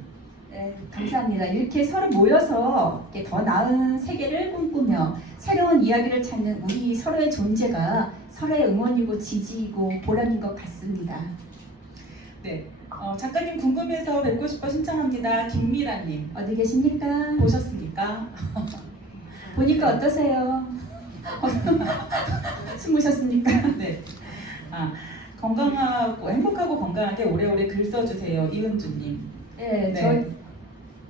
네, 감사합니다. 이렇게 서로 모여서 이렇게 더 나은 세계를 꿈꾸며 새로운 이야기를 찾는 우리 서로의 존재가 서로의 응원이고 지지이고 보람인 것 같습니다. 네, 작가님 궁금해서 뵙고 싶어 신청합니다. 김미라님 어디 계십니까? 보셨습니까? 보니까 어떠세요? 숨으셨습니까? 네. 건강하고 행복하고 건강하게 오래오래 글 써주세요. 이은주님. 네, 네.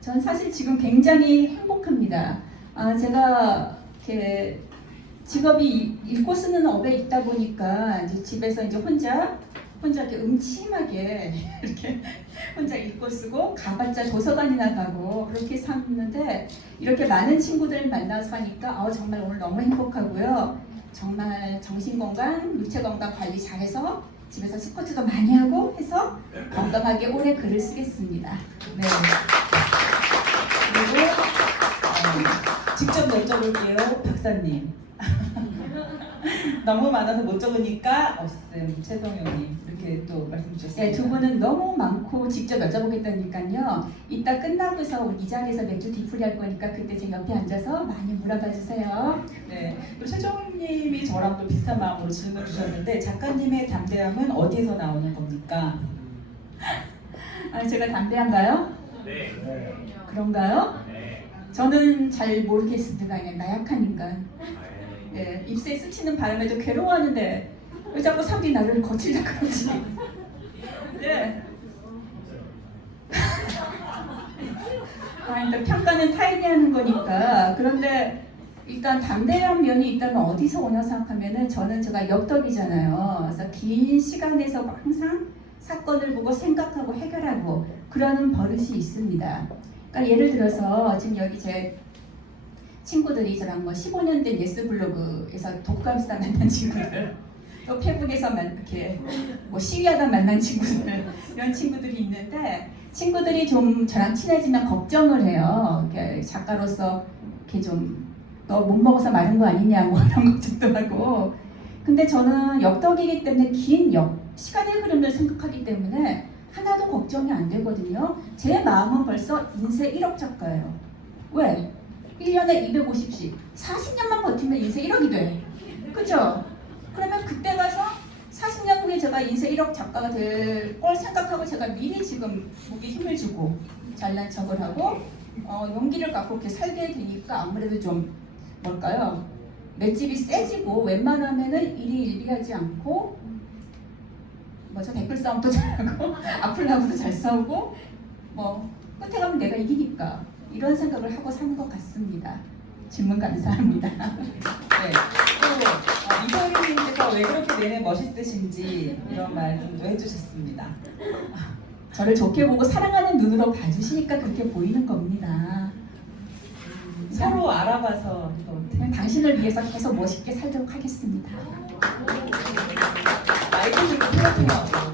전 사실 지금 굉장히 행복합니다. 제가 이렇게 직업이 읽고 쓰는 업에 있다 보니까 이제 집에서 이제 혼자 이렇게 음침하게 이렇게 혼자 읽고 쓰고 가봤자 도서관이나 가고 그렇게 샀는데 이렇게 많은 친구들 만나서 하니까 정말 오늘 너무 행복하고요. 정말 정신건강, 육체건강 관리 잘해서 집에서 스쿼트도 많이 하고 해서 건강하게 오래 글을 쓰겠습니다. 네. 그리고 직접 여쭤볼게요. 박사님. 너무 많아서 못 적으니까 없음. 최성영님 이렇게 또 말씀 주셨습니다. 네, 두 분은 너무 많고 직접 여쭤보겠다니까요. 이따 끝나고서 이 자리에서 맥주 뒤풀이 할 거니까 그때 제 옆에 앉아서 많이 물어봐 주세요. 네. 그리고 최정님이 저랑 또 비슷한 마음으로 질문 주셨는데 작가님의 담대함은 어디서 나오는 겁니까? 제가 담대한가요? 네. 그런가요? 네. 저는 잘 모르겠습니다. 그냥 나약하니까. 네, 입새에 스치는 바람에도 괴로워하는데 왜 자꾸 사람들이 나를 거칠다 그러지? 네. 일단 평가는 타인이 하는 거니까. 그런데 일단 담대한 면이 있다면 어디서 오냐 생각하면은 저는 제가 역덕이잖아요. 그래서 긴 시간에서 항상 사건을 보고 생각하고 해결하고 그러는 버릇이 있습니다. 그러니까 예를 들어서 지금 여기 제 친구들이 저랑 15년 된 예스 블로그에서 독감수다 만난 친구들, 또 페북에서 이렇게 시위하다 만난 친구들 이런 친구들이 있는데 친구들이 좀 저랑 친해지면 걱정을 해요. 이렇게 작가로서 이렇게 좀 너 못 먹어서 마른 거 아니냐 뭐 이런 걱정도 하고. 근데 저는 역덕이기 때문에 긴 시간의 흐름을 생각하기 때문에 하나도 걱정이 안 되거든요. 제 마음은 벌써 인쇄 1억 작가예요. 왜? 1년에 250씩 40년만 버티면 인쇄 1억이 돼. 그죠? 그러면 그때 가서 40년 후에 제가 인쇄 1억 작가가 될 걸 생각하고 제가 미리 지금 목에 힘을 주고 잘난 척을 하고 용기를 갖고 이렇게 살게 되니까 아무래도 좀 뭘까요? 맷집이 세지고 웬만하면은 일이 일비하지 않고 저 댓글 싸움도 잘하고 악플라고도 잘 싸우고 끝에 가면 내가 이기니까 이런 생각을 하고 사는 것 같습니다. 질문 감사합니다. 네. 또 이소희님께서 왜 그렇게 내내 멋있으신지 이런 말씀도 해주셨습니다. 저를 좋게 보고 사랑하는 눈으로 봐주시니까 그렇게 보이는 겁니다. 서로 알아봐서 그냥 당신을 위해서 계속 멋있게 살도록 하겠습니다. 마이크 들고 플러팅하고.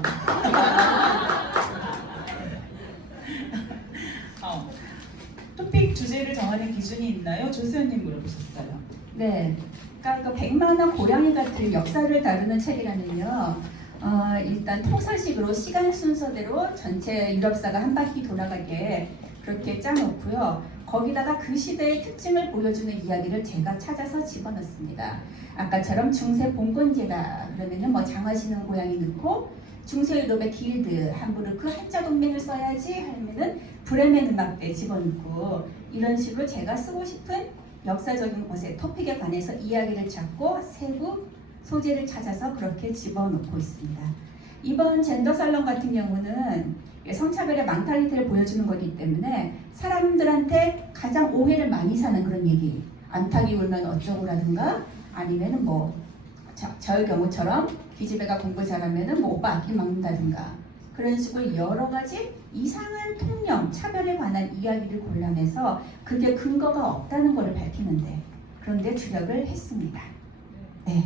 토픽 주제를 정하는 기준이 있나요? 조수연님 물어보셨어요. 네, 그러니까 백만화 고양이 같은 역사를 다루는 책이라면요. 일단 통설식으로 시간 순서대로 전체 유럽사가 한 바퀴 돌아가게 그렇게 짜놓고요. 거기다가 그 시대의 특징을 보여주는 이야기를 제가 찾아서 집어넣습니다. 아까처럼 중세 봉건제다 그러면은 장화시는 고양이 넣고 중세 유럽의 길드, 함부르크 한자 동맹을 써야지 하면은 브레멘 음악대 집어넣고 이런 식으로 제가 쓰고 싶은 역사적인 곳의 토픽에 관해서 이야기를 찾고 세부 소재를 찾아서 그렇게 집어넣고 있습니다. 이번 젠더 살롱 같은 경우는 성차별의 망탈리티를 보여주는 거기 때문에 사람들한테 가장 오해를 많이 사는 그런 얘기, 암탉이 울면 어쩌고라든가 아니면은 저의 경우처럼 기집애가 공부 잘하면은 오빠 앞길 막는다든가 그런 식으로 여러 가지 이상한 통념, 차별에 관한 이야기를 골라내서 그게 근거가 없다는 것을 밝히는데 그런데 주력을 했습니다. 네.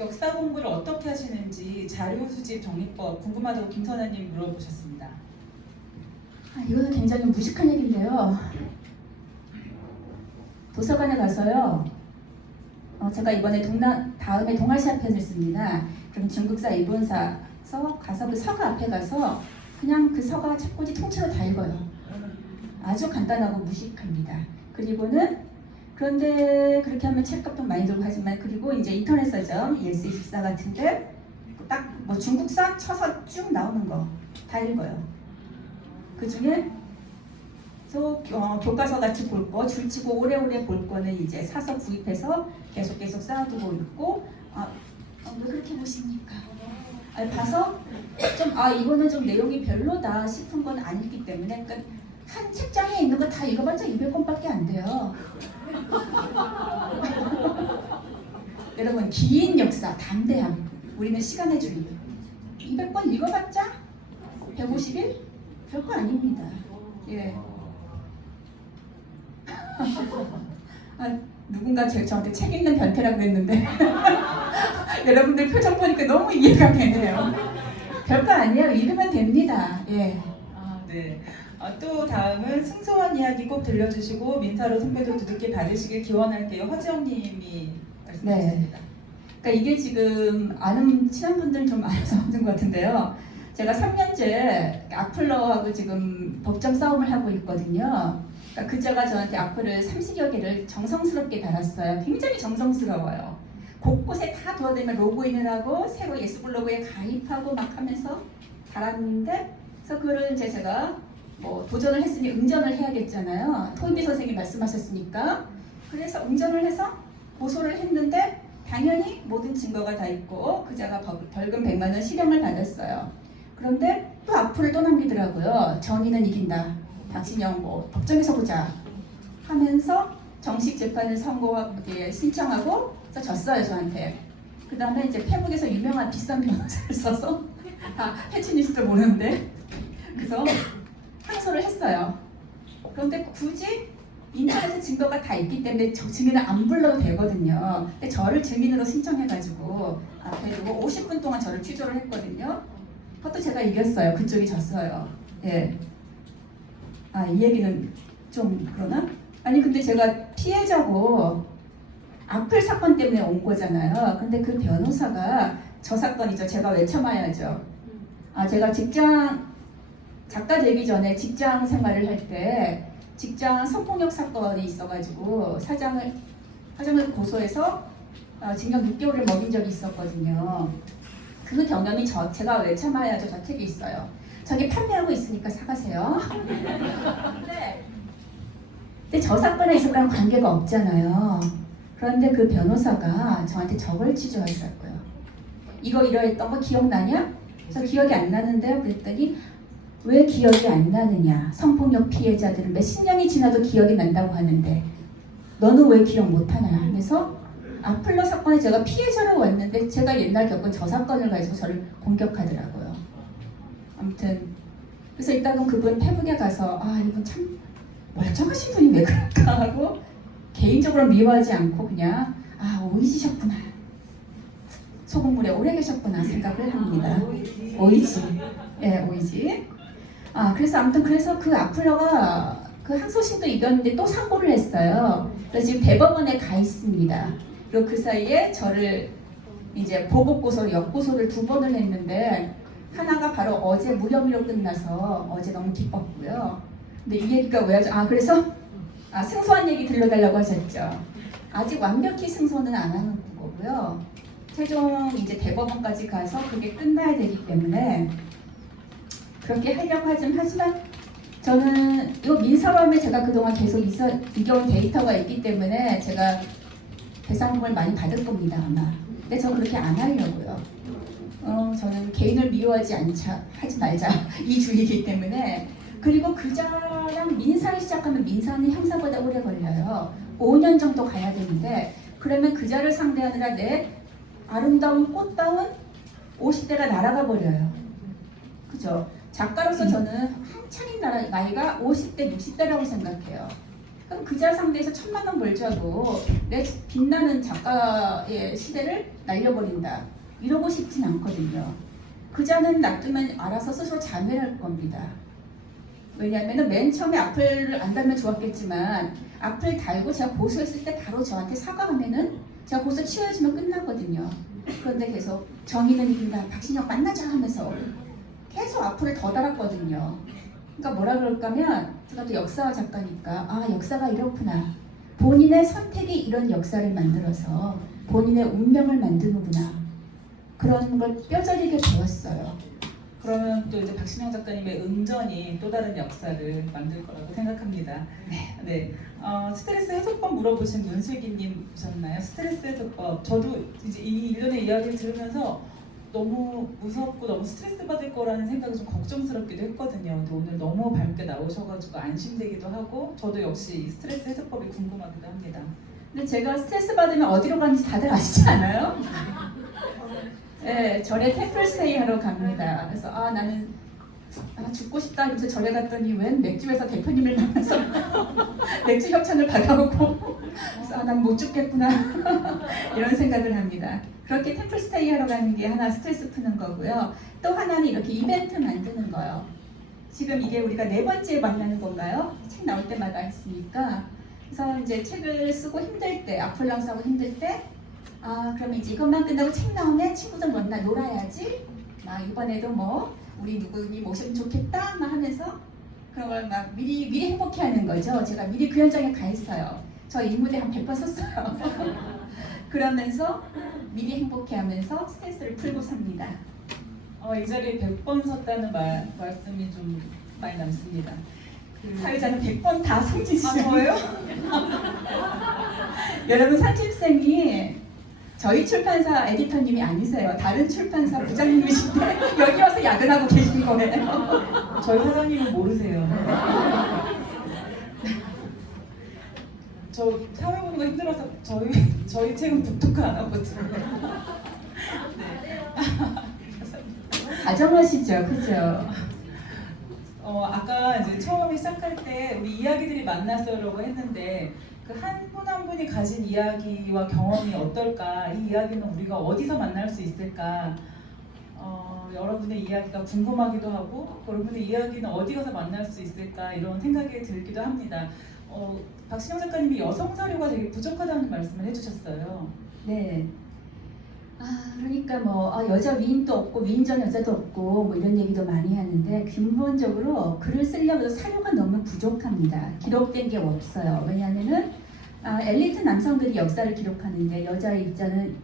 역사 공부를 어떻게 하시는지 자료 수집 정리법 궁금하다고 김선아님 물어보셨습니다. 이거는 굉장히 무식한 얘기인데요. 도서관에 가서요. 제가 이번에 다음에 동아시아 편을 씁니다. 그럼 중국사, 일본사 가서 그 서가 앞에 가서 그냥 그 서가 책꽂이 통째로 다 읽어요. 아주 간단하고 무식합니다. 그리고는 그런데 그렇게 하면 책값도 많이 들고 하지만 그리고 이제 인터넷 서점 ES24 같은데 딱 뭐 중국사 쳐서 쭉 나오는 거 다 읽어요. 그 중에 교과서 같이 볼 거, 줄치고 오래오래 볼 거는 이제 사서 구입해서 계속 쌓아두고 읽고 왜 그렇게 보십니까? 봐서 좀 이거는 좀 내용이 별로다 싶은 건 아니기 때문에 그러니까 한 책장에 있는 거 다 읽어봤자 200권밖에 안 돼요. 여러분 긴 역사, 담대함, 우리는 시간의 주인. 200권 읽어봤자 150일? 별거 아닙니다. 예. 누군가 저한테 책 읽는 변태라고 그랬는데 여러분들 표정 보니까 너무 이해가 되네요. 별거 아니에요. 읽으면 됩니다. 예. 네. 또 다음은 승소한 이야기 꼭 들려주시고 민사로 선배도 두둑히 받으시길 기원할게요. 허지영님이 말씀하셨습니다. 그러니까 이게 지금 아는 친한 분들은 좀 알아서 하는 것 같은데요. 제가 3년째 악플러하고 지금 법정 싸움을 하고 있거든요. 그러니까 그자가 저한테 악플을 30여 개를 정성스럽게 달았어요. 굉장히 정성스러워요. 곳곳에 다 도와드리면 로그인을 하고 새로 예스블로그에 가입하고 막 하면서 달았는데 그래서 그걸 이제 제가 뭐 도전을 했으니 응전을 해야겠잖아요. 토인비 선생님이 말씀하셨으니까. 그래서 응전을 해서 고소를 했는데 당연히 모든 증거가 다 있고 그자가 벌금 100만 원 실형을 받았어요. 그런데 또 악플을 또 남기더라고요. 정의는 이긴다. 박진영 뭐 법정에서 보자 하면서 정식 재판을 신청하고 그래서 졌어요 저한테. 그 다음에 이제 페북에서 유명한 비싼 변호사를 써서 패치니스도 모르는데 그래서 항소를 했어요. 그런데 굳이 인터넷에 증거가 다 있기 때문에 저 증인을 안 불러도 되거든요. 근데 저를 증인으로 신청해가지고 앞에 두고 50분 동안 저를 취조를 했거든요. 그것도 제가 이겼어요. 그쪽이 졌어요. 예. 이 얘기는 좀 그러나? 아니 근데 제가 피해자고 악플 사건 때문에 온 거잖아요. 근데 그 변호사가 저 사건이죠. 제가 왜 참아야죠. 제가 작가 되기 전에 직장 생활을 할 때 직장 성폭력 사건이 있어가지고 사장을 고소해서 징역 6개월을 먹인 적이 있었거든요. 그 경험이 제가 왜 참아야죠. 저 책에 있어요. 저기 판매하고 있으니까 사가세요. 근데 저 사건에 있었던 관계가 없잖아요. 그런데 그 변호사가 저한테 저걸 취조하더라고요. 이거 이러했던 거 기억나냐? 그래서 기억이 안 나는데요. 그랬더니 왜 기억이 안 나느냐? 성폭력 피해자들은 몇십 년이 지나도 기억이 난다고 하는데 너는 왜 기억 못하냐? 하면서 악플러 사건에 제가 피해자로 왔는데 제가 옛날 겪은 저 사건을 가지고 저를 공격하더라고요. 아무튼 그래서 일단은 그분 페북에 가서 이분 참 멀쩡하신 분이 왜 그럴까 하고 개인적으로 미워하지 않고 그냥 오이지셨구나. 소금물에 오래 계셨구나 생각을 합니다. 오이지. 예, 오이지. 그래서 아무튼 그래서 그 악플러가 그 항소심도 이겼는데 또 상고를 했어요. 그래서 지금 대법원에 가 있습니다. 그리고 그 사이에 저를 이제 보복고소, 역고소를 2번을 했는데 하나가 바로 어제 무혐의로 끝나서 어제 너무 기뻤고요. 근데 이 얘기가 왜 하죠? 그래서 승소한 얘기 들려달라고 하셨죠. 아직 완벽히 승소는 안 하는 거고요. 최종 이제 대법원까지 가서 그게 끝나야 되기 때문에 그렇게 하려고 하지만 저는 이 민사범에 제가 그동안 계속 이겨온 데이터가 있기 때문에 제가 배상금을 많이 받을 겁니다 아마. 근데 저는 그렇게 안 하려고요. 저는 개인을 미워하지 하지 말자 이 주의이기 때문에. 그리고 그자랑 민사를 시작하면 민사는 형사보다 오래 걸려요. 5년 정도 가야 되는데 그러면 그자를 상대하느라 내 아름다운 꽃다운 50대가 날아가 버려요. 그죠? 작가로서 저는 한창인 나이가 50대, 60대라고 생각해요. 그럼 그자 상대에서 1,000만 원 벌자고 내 빛나는 작가의 시대를 날려버린다. 이러고 싶진 않거든요. 그자는 놔두면 알아서 스스로 자멸할 겁니다. 왜냐하면 맨 처음에 악플을 안 달면 좋았겠지만 악플 달고 제가 고소했을 때 바로 저한테 사과하면은 제가 고소 취소해주면 끝나거든요. 그런데 계속 정의는 이긴다, 박신영 만나자 하면서 계속 앞으로 더 달았거든요. 그러니까 뭐라 그럴까면 제가 또 역사 작가니까 아 역사가 이렇구나. 본인의 선택이 이런 역사를 만들어서 본인의 운명을 만드는구나. 그런 걸 뼈저리게 배웠어요. 그러면 또 이제 박신영 작가님의 응전이 또 다른 역사를 만들 거라고 생각합니다. 네. 스트레스 해소법 물어보신 문슬기님이셨나요? 스트레스 해소법. 저도 이제 이 일련의 이야기를 들으면서 너무 무섭고 너무 스트레스 받을 거라는 생각이 좀 걱정스럽기도 했거든요. 근데 오늘 너무 밝게 나오셔가지고 안심되기도 하고 저도 역시 이 스트레스 해소법이 궁금하기도 합니다. 근데 제가 스트레스 받으면 어디로 가는지 다들 아시지 않아요? 네, 절에 템플스테이 하러 갑니다. 그래서 나는 죽고 싶다 하면서 절에 갔더니 웬 맥주회사 대표님을 만나서 맥주 협찬을 받아오고 그래서 난 못 죽겠구나 이런 생각을 합니다. 그렇게 템플스테이 하러 가는 게 하나 스트레스 푸는 거고요. 또 하나는 이렇게 이벤트 만드는 거예요. 지금 이게 우리가 4번째 만나는 건가요? 책 나올 때마다 했으니까. 그래서 이제 책을 쓰고 힘들 때, 악플랑스하고 힘들 때 그러면 이제 이것만 끝나고 책 나오면 친구들 만나 놀아야지. 막 이번에도 뭐 우리 누구니 모시면 좋겠다 막 하면서 그런 걸 막 미리 행복해하는 거죠. 제가 미리 그 현장에 가 있어요. 저 이 무대 한 100번 썼어요. 그러면서 미리 행복해하면서 스트레스를 풀고 삽니다. 이 자리에 100번 섰다는 말씀이 좀 많이 남습니다. 사회자는 100번 다 성지시죠. 저예요? 여러분 상집쌤이 저희 출판사 에디터님이 아니세요. 다른 출판사 부장님이신데 여기 와서 야근하고 계신 거예요. 저희 사장님은 모르세요. 저 사회 보는 거 힘들어서 저희 책은 북독화 안 하거든요. 네. 다정하시죠, 그죠? 아까 이제 처음에 시작할 때 우리 이야기들이 만나서라고 했는데 그 한 분 한 분이 가진 이야기와 경험이 어떨까? 이 이야기는 우리가 어디서 만날 수 있을까? 여러분의 이야기가 궁금하기도 하고 여러분의 이야기는 어디 가서 만날 수 있을까? 이런 생각이 들기도 합니다. 박신영 작가님이 여성 사료가 되게 부족하다는 말씀을 해주셨어요. 네. 그러니까 뭐 여자 위인도 없고 위인 전 여자도 없고 뭐 이런 얘기도 많이 하는데 근본적으로 글을 쓰려고 해도 사료가 너무 부족합니다. 기록된 게 없어요. 왜냐하면은 엘리트 남성들이 역사를 기록하는데 여자의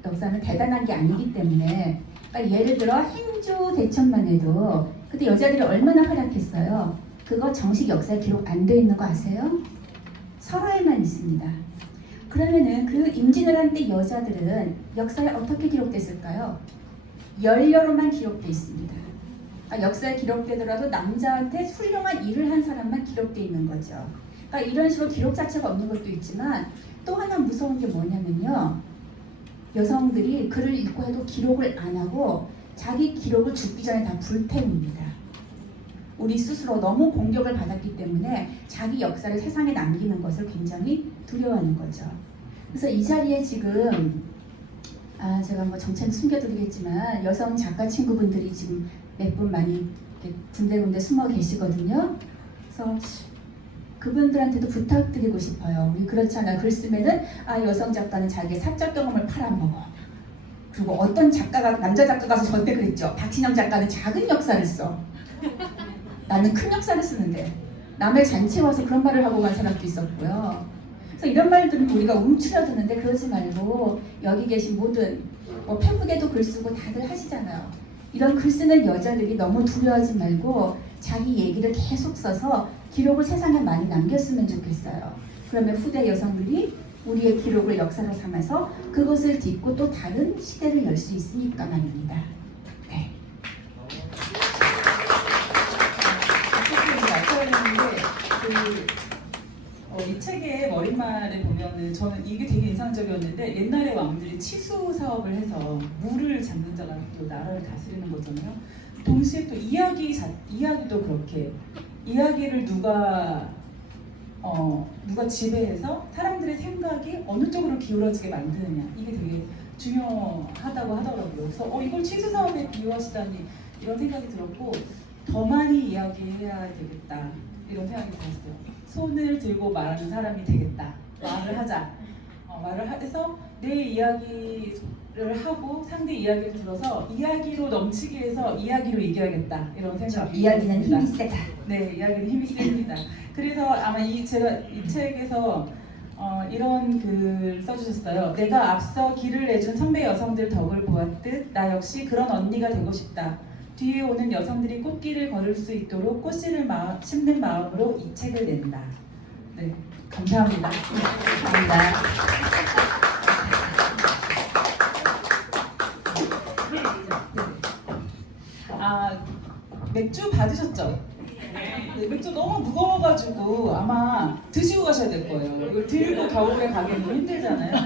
역사는 대단한 게 아니기 때문에 그러니까 예를 들어 행주 대첩만 해도 그때 여자들이 얼마나 활약했어요. 그거 정식 역사에 기록 안 돼 있는 거 아세요? 설화에만 있습니다. 그러면은 그 임진왜란 때 여자들은 역사에 어떻게 기록됐을까요? 연료로만 기록돼 있습니다. 역사에 기록되더라도 남자한테 훌륭한 일을 한 사람만 기록돼 있는 거죠. 그러니까 이런 식으로 기록 자체가 없는 것도 있지만 또 하나 무서운 게 뭐냐면요. 여성들이 글을 읽고 해도 기록을 안 하고 자기 기록을 죽기 전에 다 불태웁니다. 우리 스스로 너무 공격을 받았기 때문에 자기 역사를 세상에 남기는 것을 굉장히 두려워하는 거죠. 그래서 이 자리에 지금 제가 뭐 정체는 숨겨드리겠지만 여성 작가 친구분들이 지금 몇 분 많이 군데군데 숨어 계시거든요. 그래서 그분들한테도 부탁드리고 싶어요. 우리 그렇잖아. 글 쓰면은 여성 작가는 자기의 사적 경험을 팔아먹어. 그리고 어떤 작가가 남자 작가가 저한테 그랬죠. 박신영 작가는 작은 역사를 써. 나는 큰 역사를 쓰는데 남의 잔치에 와서 그런 말을 하고 간 사람도 있었고요. 그래서 이런 말들은 우리가 움츠러드는데 그러지 말고 여기 계신 모든 뭐 페북에도 글 쓰고 다들 하시잖아요. 이런 글 쓰는 여자들이 너무 두려워하지 말고 자기 얘기를 계속 써서 기록을 세상에 많이 남겼으면 좋겠어요. 그러면 후대 여성들이 우리의 기록을 역사로 삼아서 그것을 딛고 또 다른 시대를 열 수 있으니까 말입니다. 네. 이 책의 머릿말에 보면은 저는 이게 되게 인상적이었는데 옛날에 왕들이 치수 사업을 해서 물을 잡는 자가 또 나라를 다스리는 거잖아요. 동시에 또 이야기도 그렇게 이야기를 누가 지배해서 사람들의 생각이 어느 쪽으로 기울어지게 만드느냐 이게 되게 중요하다고 하더라고요. 그래서 이걸 치수 사업에 비유하시다니 이런 생각이 들었고 더 많이 이야기해야 되겠다 이런 생각이 들었어요. 손을 들고 말하는 사람이 되겠다. 말을 하자. 말을 해서 내 이야기를 하고 상대 이야기를 들어서 이야기로 넘치게 해서 이야기로 이겨야겠다 이런 생각이 이야기는 듭니다. 힘이 세다. 네, 이야기는 힘이 셉니다. 그래서 아마 제가 이 책에서 이런 글 써주셨어요. 내가 앞서 길을 내준 선배 여성들 덕을 보았듯 나 역시 그런 언니가 되고 싶다. 뒤에 오는 여성들이 꽃길을 걸을 수 있도록 꽃씨를 심는 마음으로 이 책을 낸다. 네, 감사합니다. 감사합니다. 맥주 받으셨죠? 네, 맥주 너무 무거워가지고 아마 드시고 가셔야 될 거예요. 이걸 들고 겨울에 가기는 좀 힘들잖아요.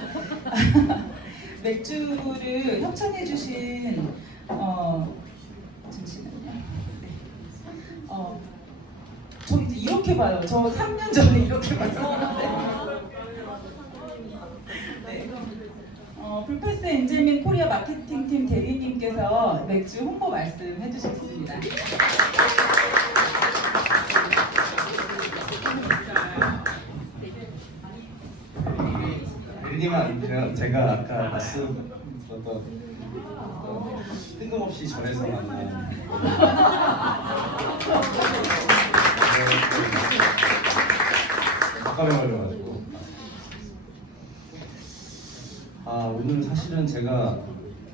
맥주를 협찬해주신 잠시만요. 저 이제 이렇게 봐요. 저 3년 전에 이렇게 봤었는데. 네. 불패스 엔젤민 코리아 마케팅팀 대리님께서 맥주 홍보 말씀 해주셨습니다. 대리님은 아니고요. 제가 아까 말씀드렸던 뜬금없이 절에서 만난 깜깜해 걸려가지고 오늘 사실은 제가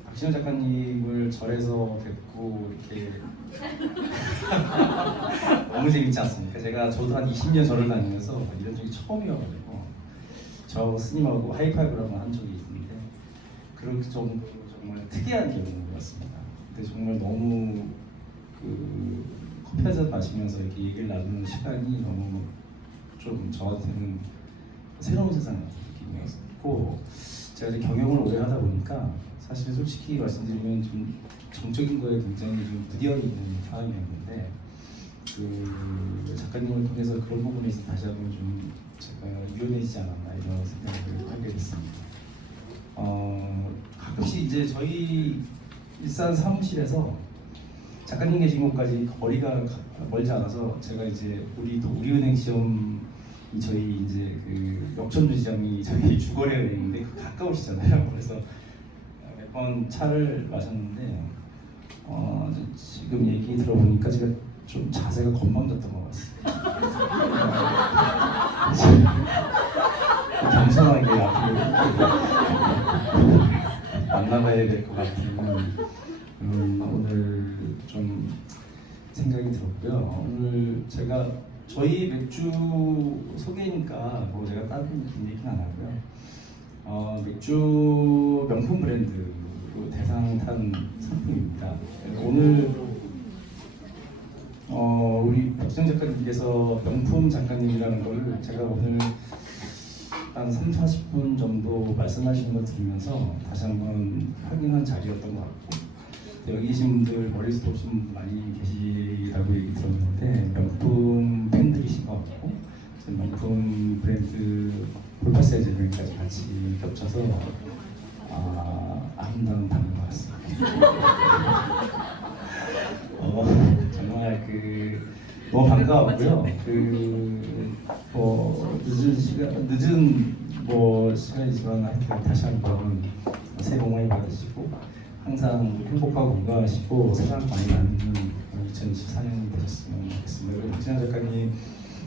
박신영 작가님을 절에서 뵙고 이렇게 너무 재밌지 않습니까? 저도 한 20년 절을 다니면서 이런 적이 처음이어가지고 저 스님하고 하이파이브라고 한 적이 있는데 그런 정도로 정말 특이한 경험이었습니다. 근데 정말 너무 커피 한 잔 마시면서 이렇게 얘기를 나누는 시간이 너무 좀 저한테는 새로운 세상 같은 느낌이었고 제가 이제 경영을 오래 하다 보니까 사실 솔직히 말씀드리면 좀 정적인 거에 굉장히 좀 무디어 있는 사람이었는데 작가님을 통해서 그런 부분에서 다시 한번 좀 제가 유연해지지 않았나 이런 생각을 하게 됐습니다. 가끔씩 이제 저희 일산 사무실에서 작가님 계신 곳까지 거리가 멀지 않아서 제가 이제 우리은행 시험 저희 이제 역전주 지점이 저희 주거리에 있는데 가까우시잖아요. 그래서 몇 번 차를 마셨는데 지금 얘기 들어보니까 제가 좀 자세가 건방졌던 것 같습니다. 겸손하게 앞으로 만나봐야 될 것 같은 오늘 좀 생각이 들었고요. 오늘 제가 저희 맥주 소개니까 뭐 제가 다른 얘기는 안 하고요. 맥주 명품 브랜드로 대상 탄 상품입니다. 오늘 우리 박정 작가님께서 명품 작가님이라는 걸 제가 오늘 한 30-40분 정도 말씀하시는 거 들으면서 다시 한번 확인한 자리였던 것 같고 여기 계신 분들 버릴 수 없는 분들 많이 계시라고 얘기 들었는데 명품 팬들이신 것 같고 명품 브랜드 볼파스 에젤까지 같이 겹쳐서 아름다운 밤인 것 같습니다. 정말 너무 반가웠고요. 늦은 시간이지만 하여튼 다시 한번 새해 복 많이 받으시고 항상 행복하고 건강하시고 사랑 많이 나누는 2024년이 되셨으면 좋겠습니다. 그리고 박진아 작가님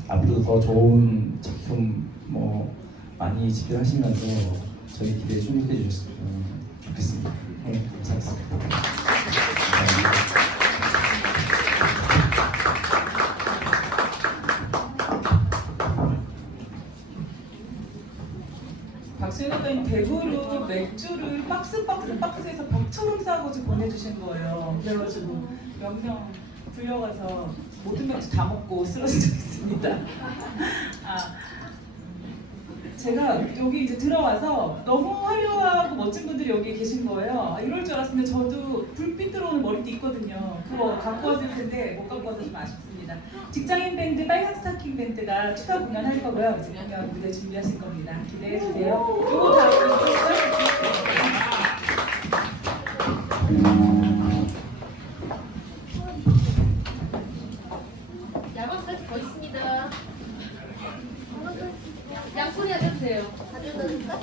앞으로 더 좋은 작품 많이 집필하시면서 저희 기대에 충족해 주셨으면 좋겠습니다. 네, 감사합니다. 박수현 작가님 댁으로 맥주를 박스에서 벽처럼 싸가지고 보내주신 거예요. 그래가지고 몇 명 불려가서 모든 맥주 다 먹고 쓰러진 적 있습니다. 제가 여기 이제 들어와서 너무 화려하고 멋진 분들이 여기 계신 거예요. 이럴 줄 알았는데 저도 불빛 들어오는 머리띠 있거든요. 그거 갖고 왔을 텐데 못 갖고 와서 좀 아쉽습니다. 직장인 밴드 빨간 스타킹 밴드가 추가 공연할 거고요. 이제 공연 무대 준비하실 겁니다. 기대해 주세요. 요거 다음 야광까지 더 있습니다. 양손이 하셔도 돼요. 가져다 줄까?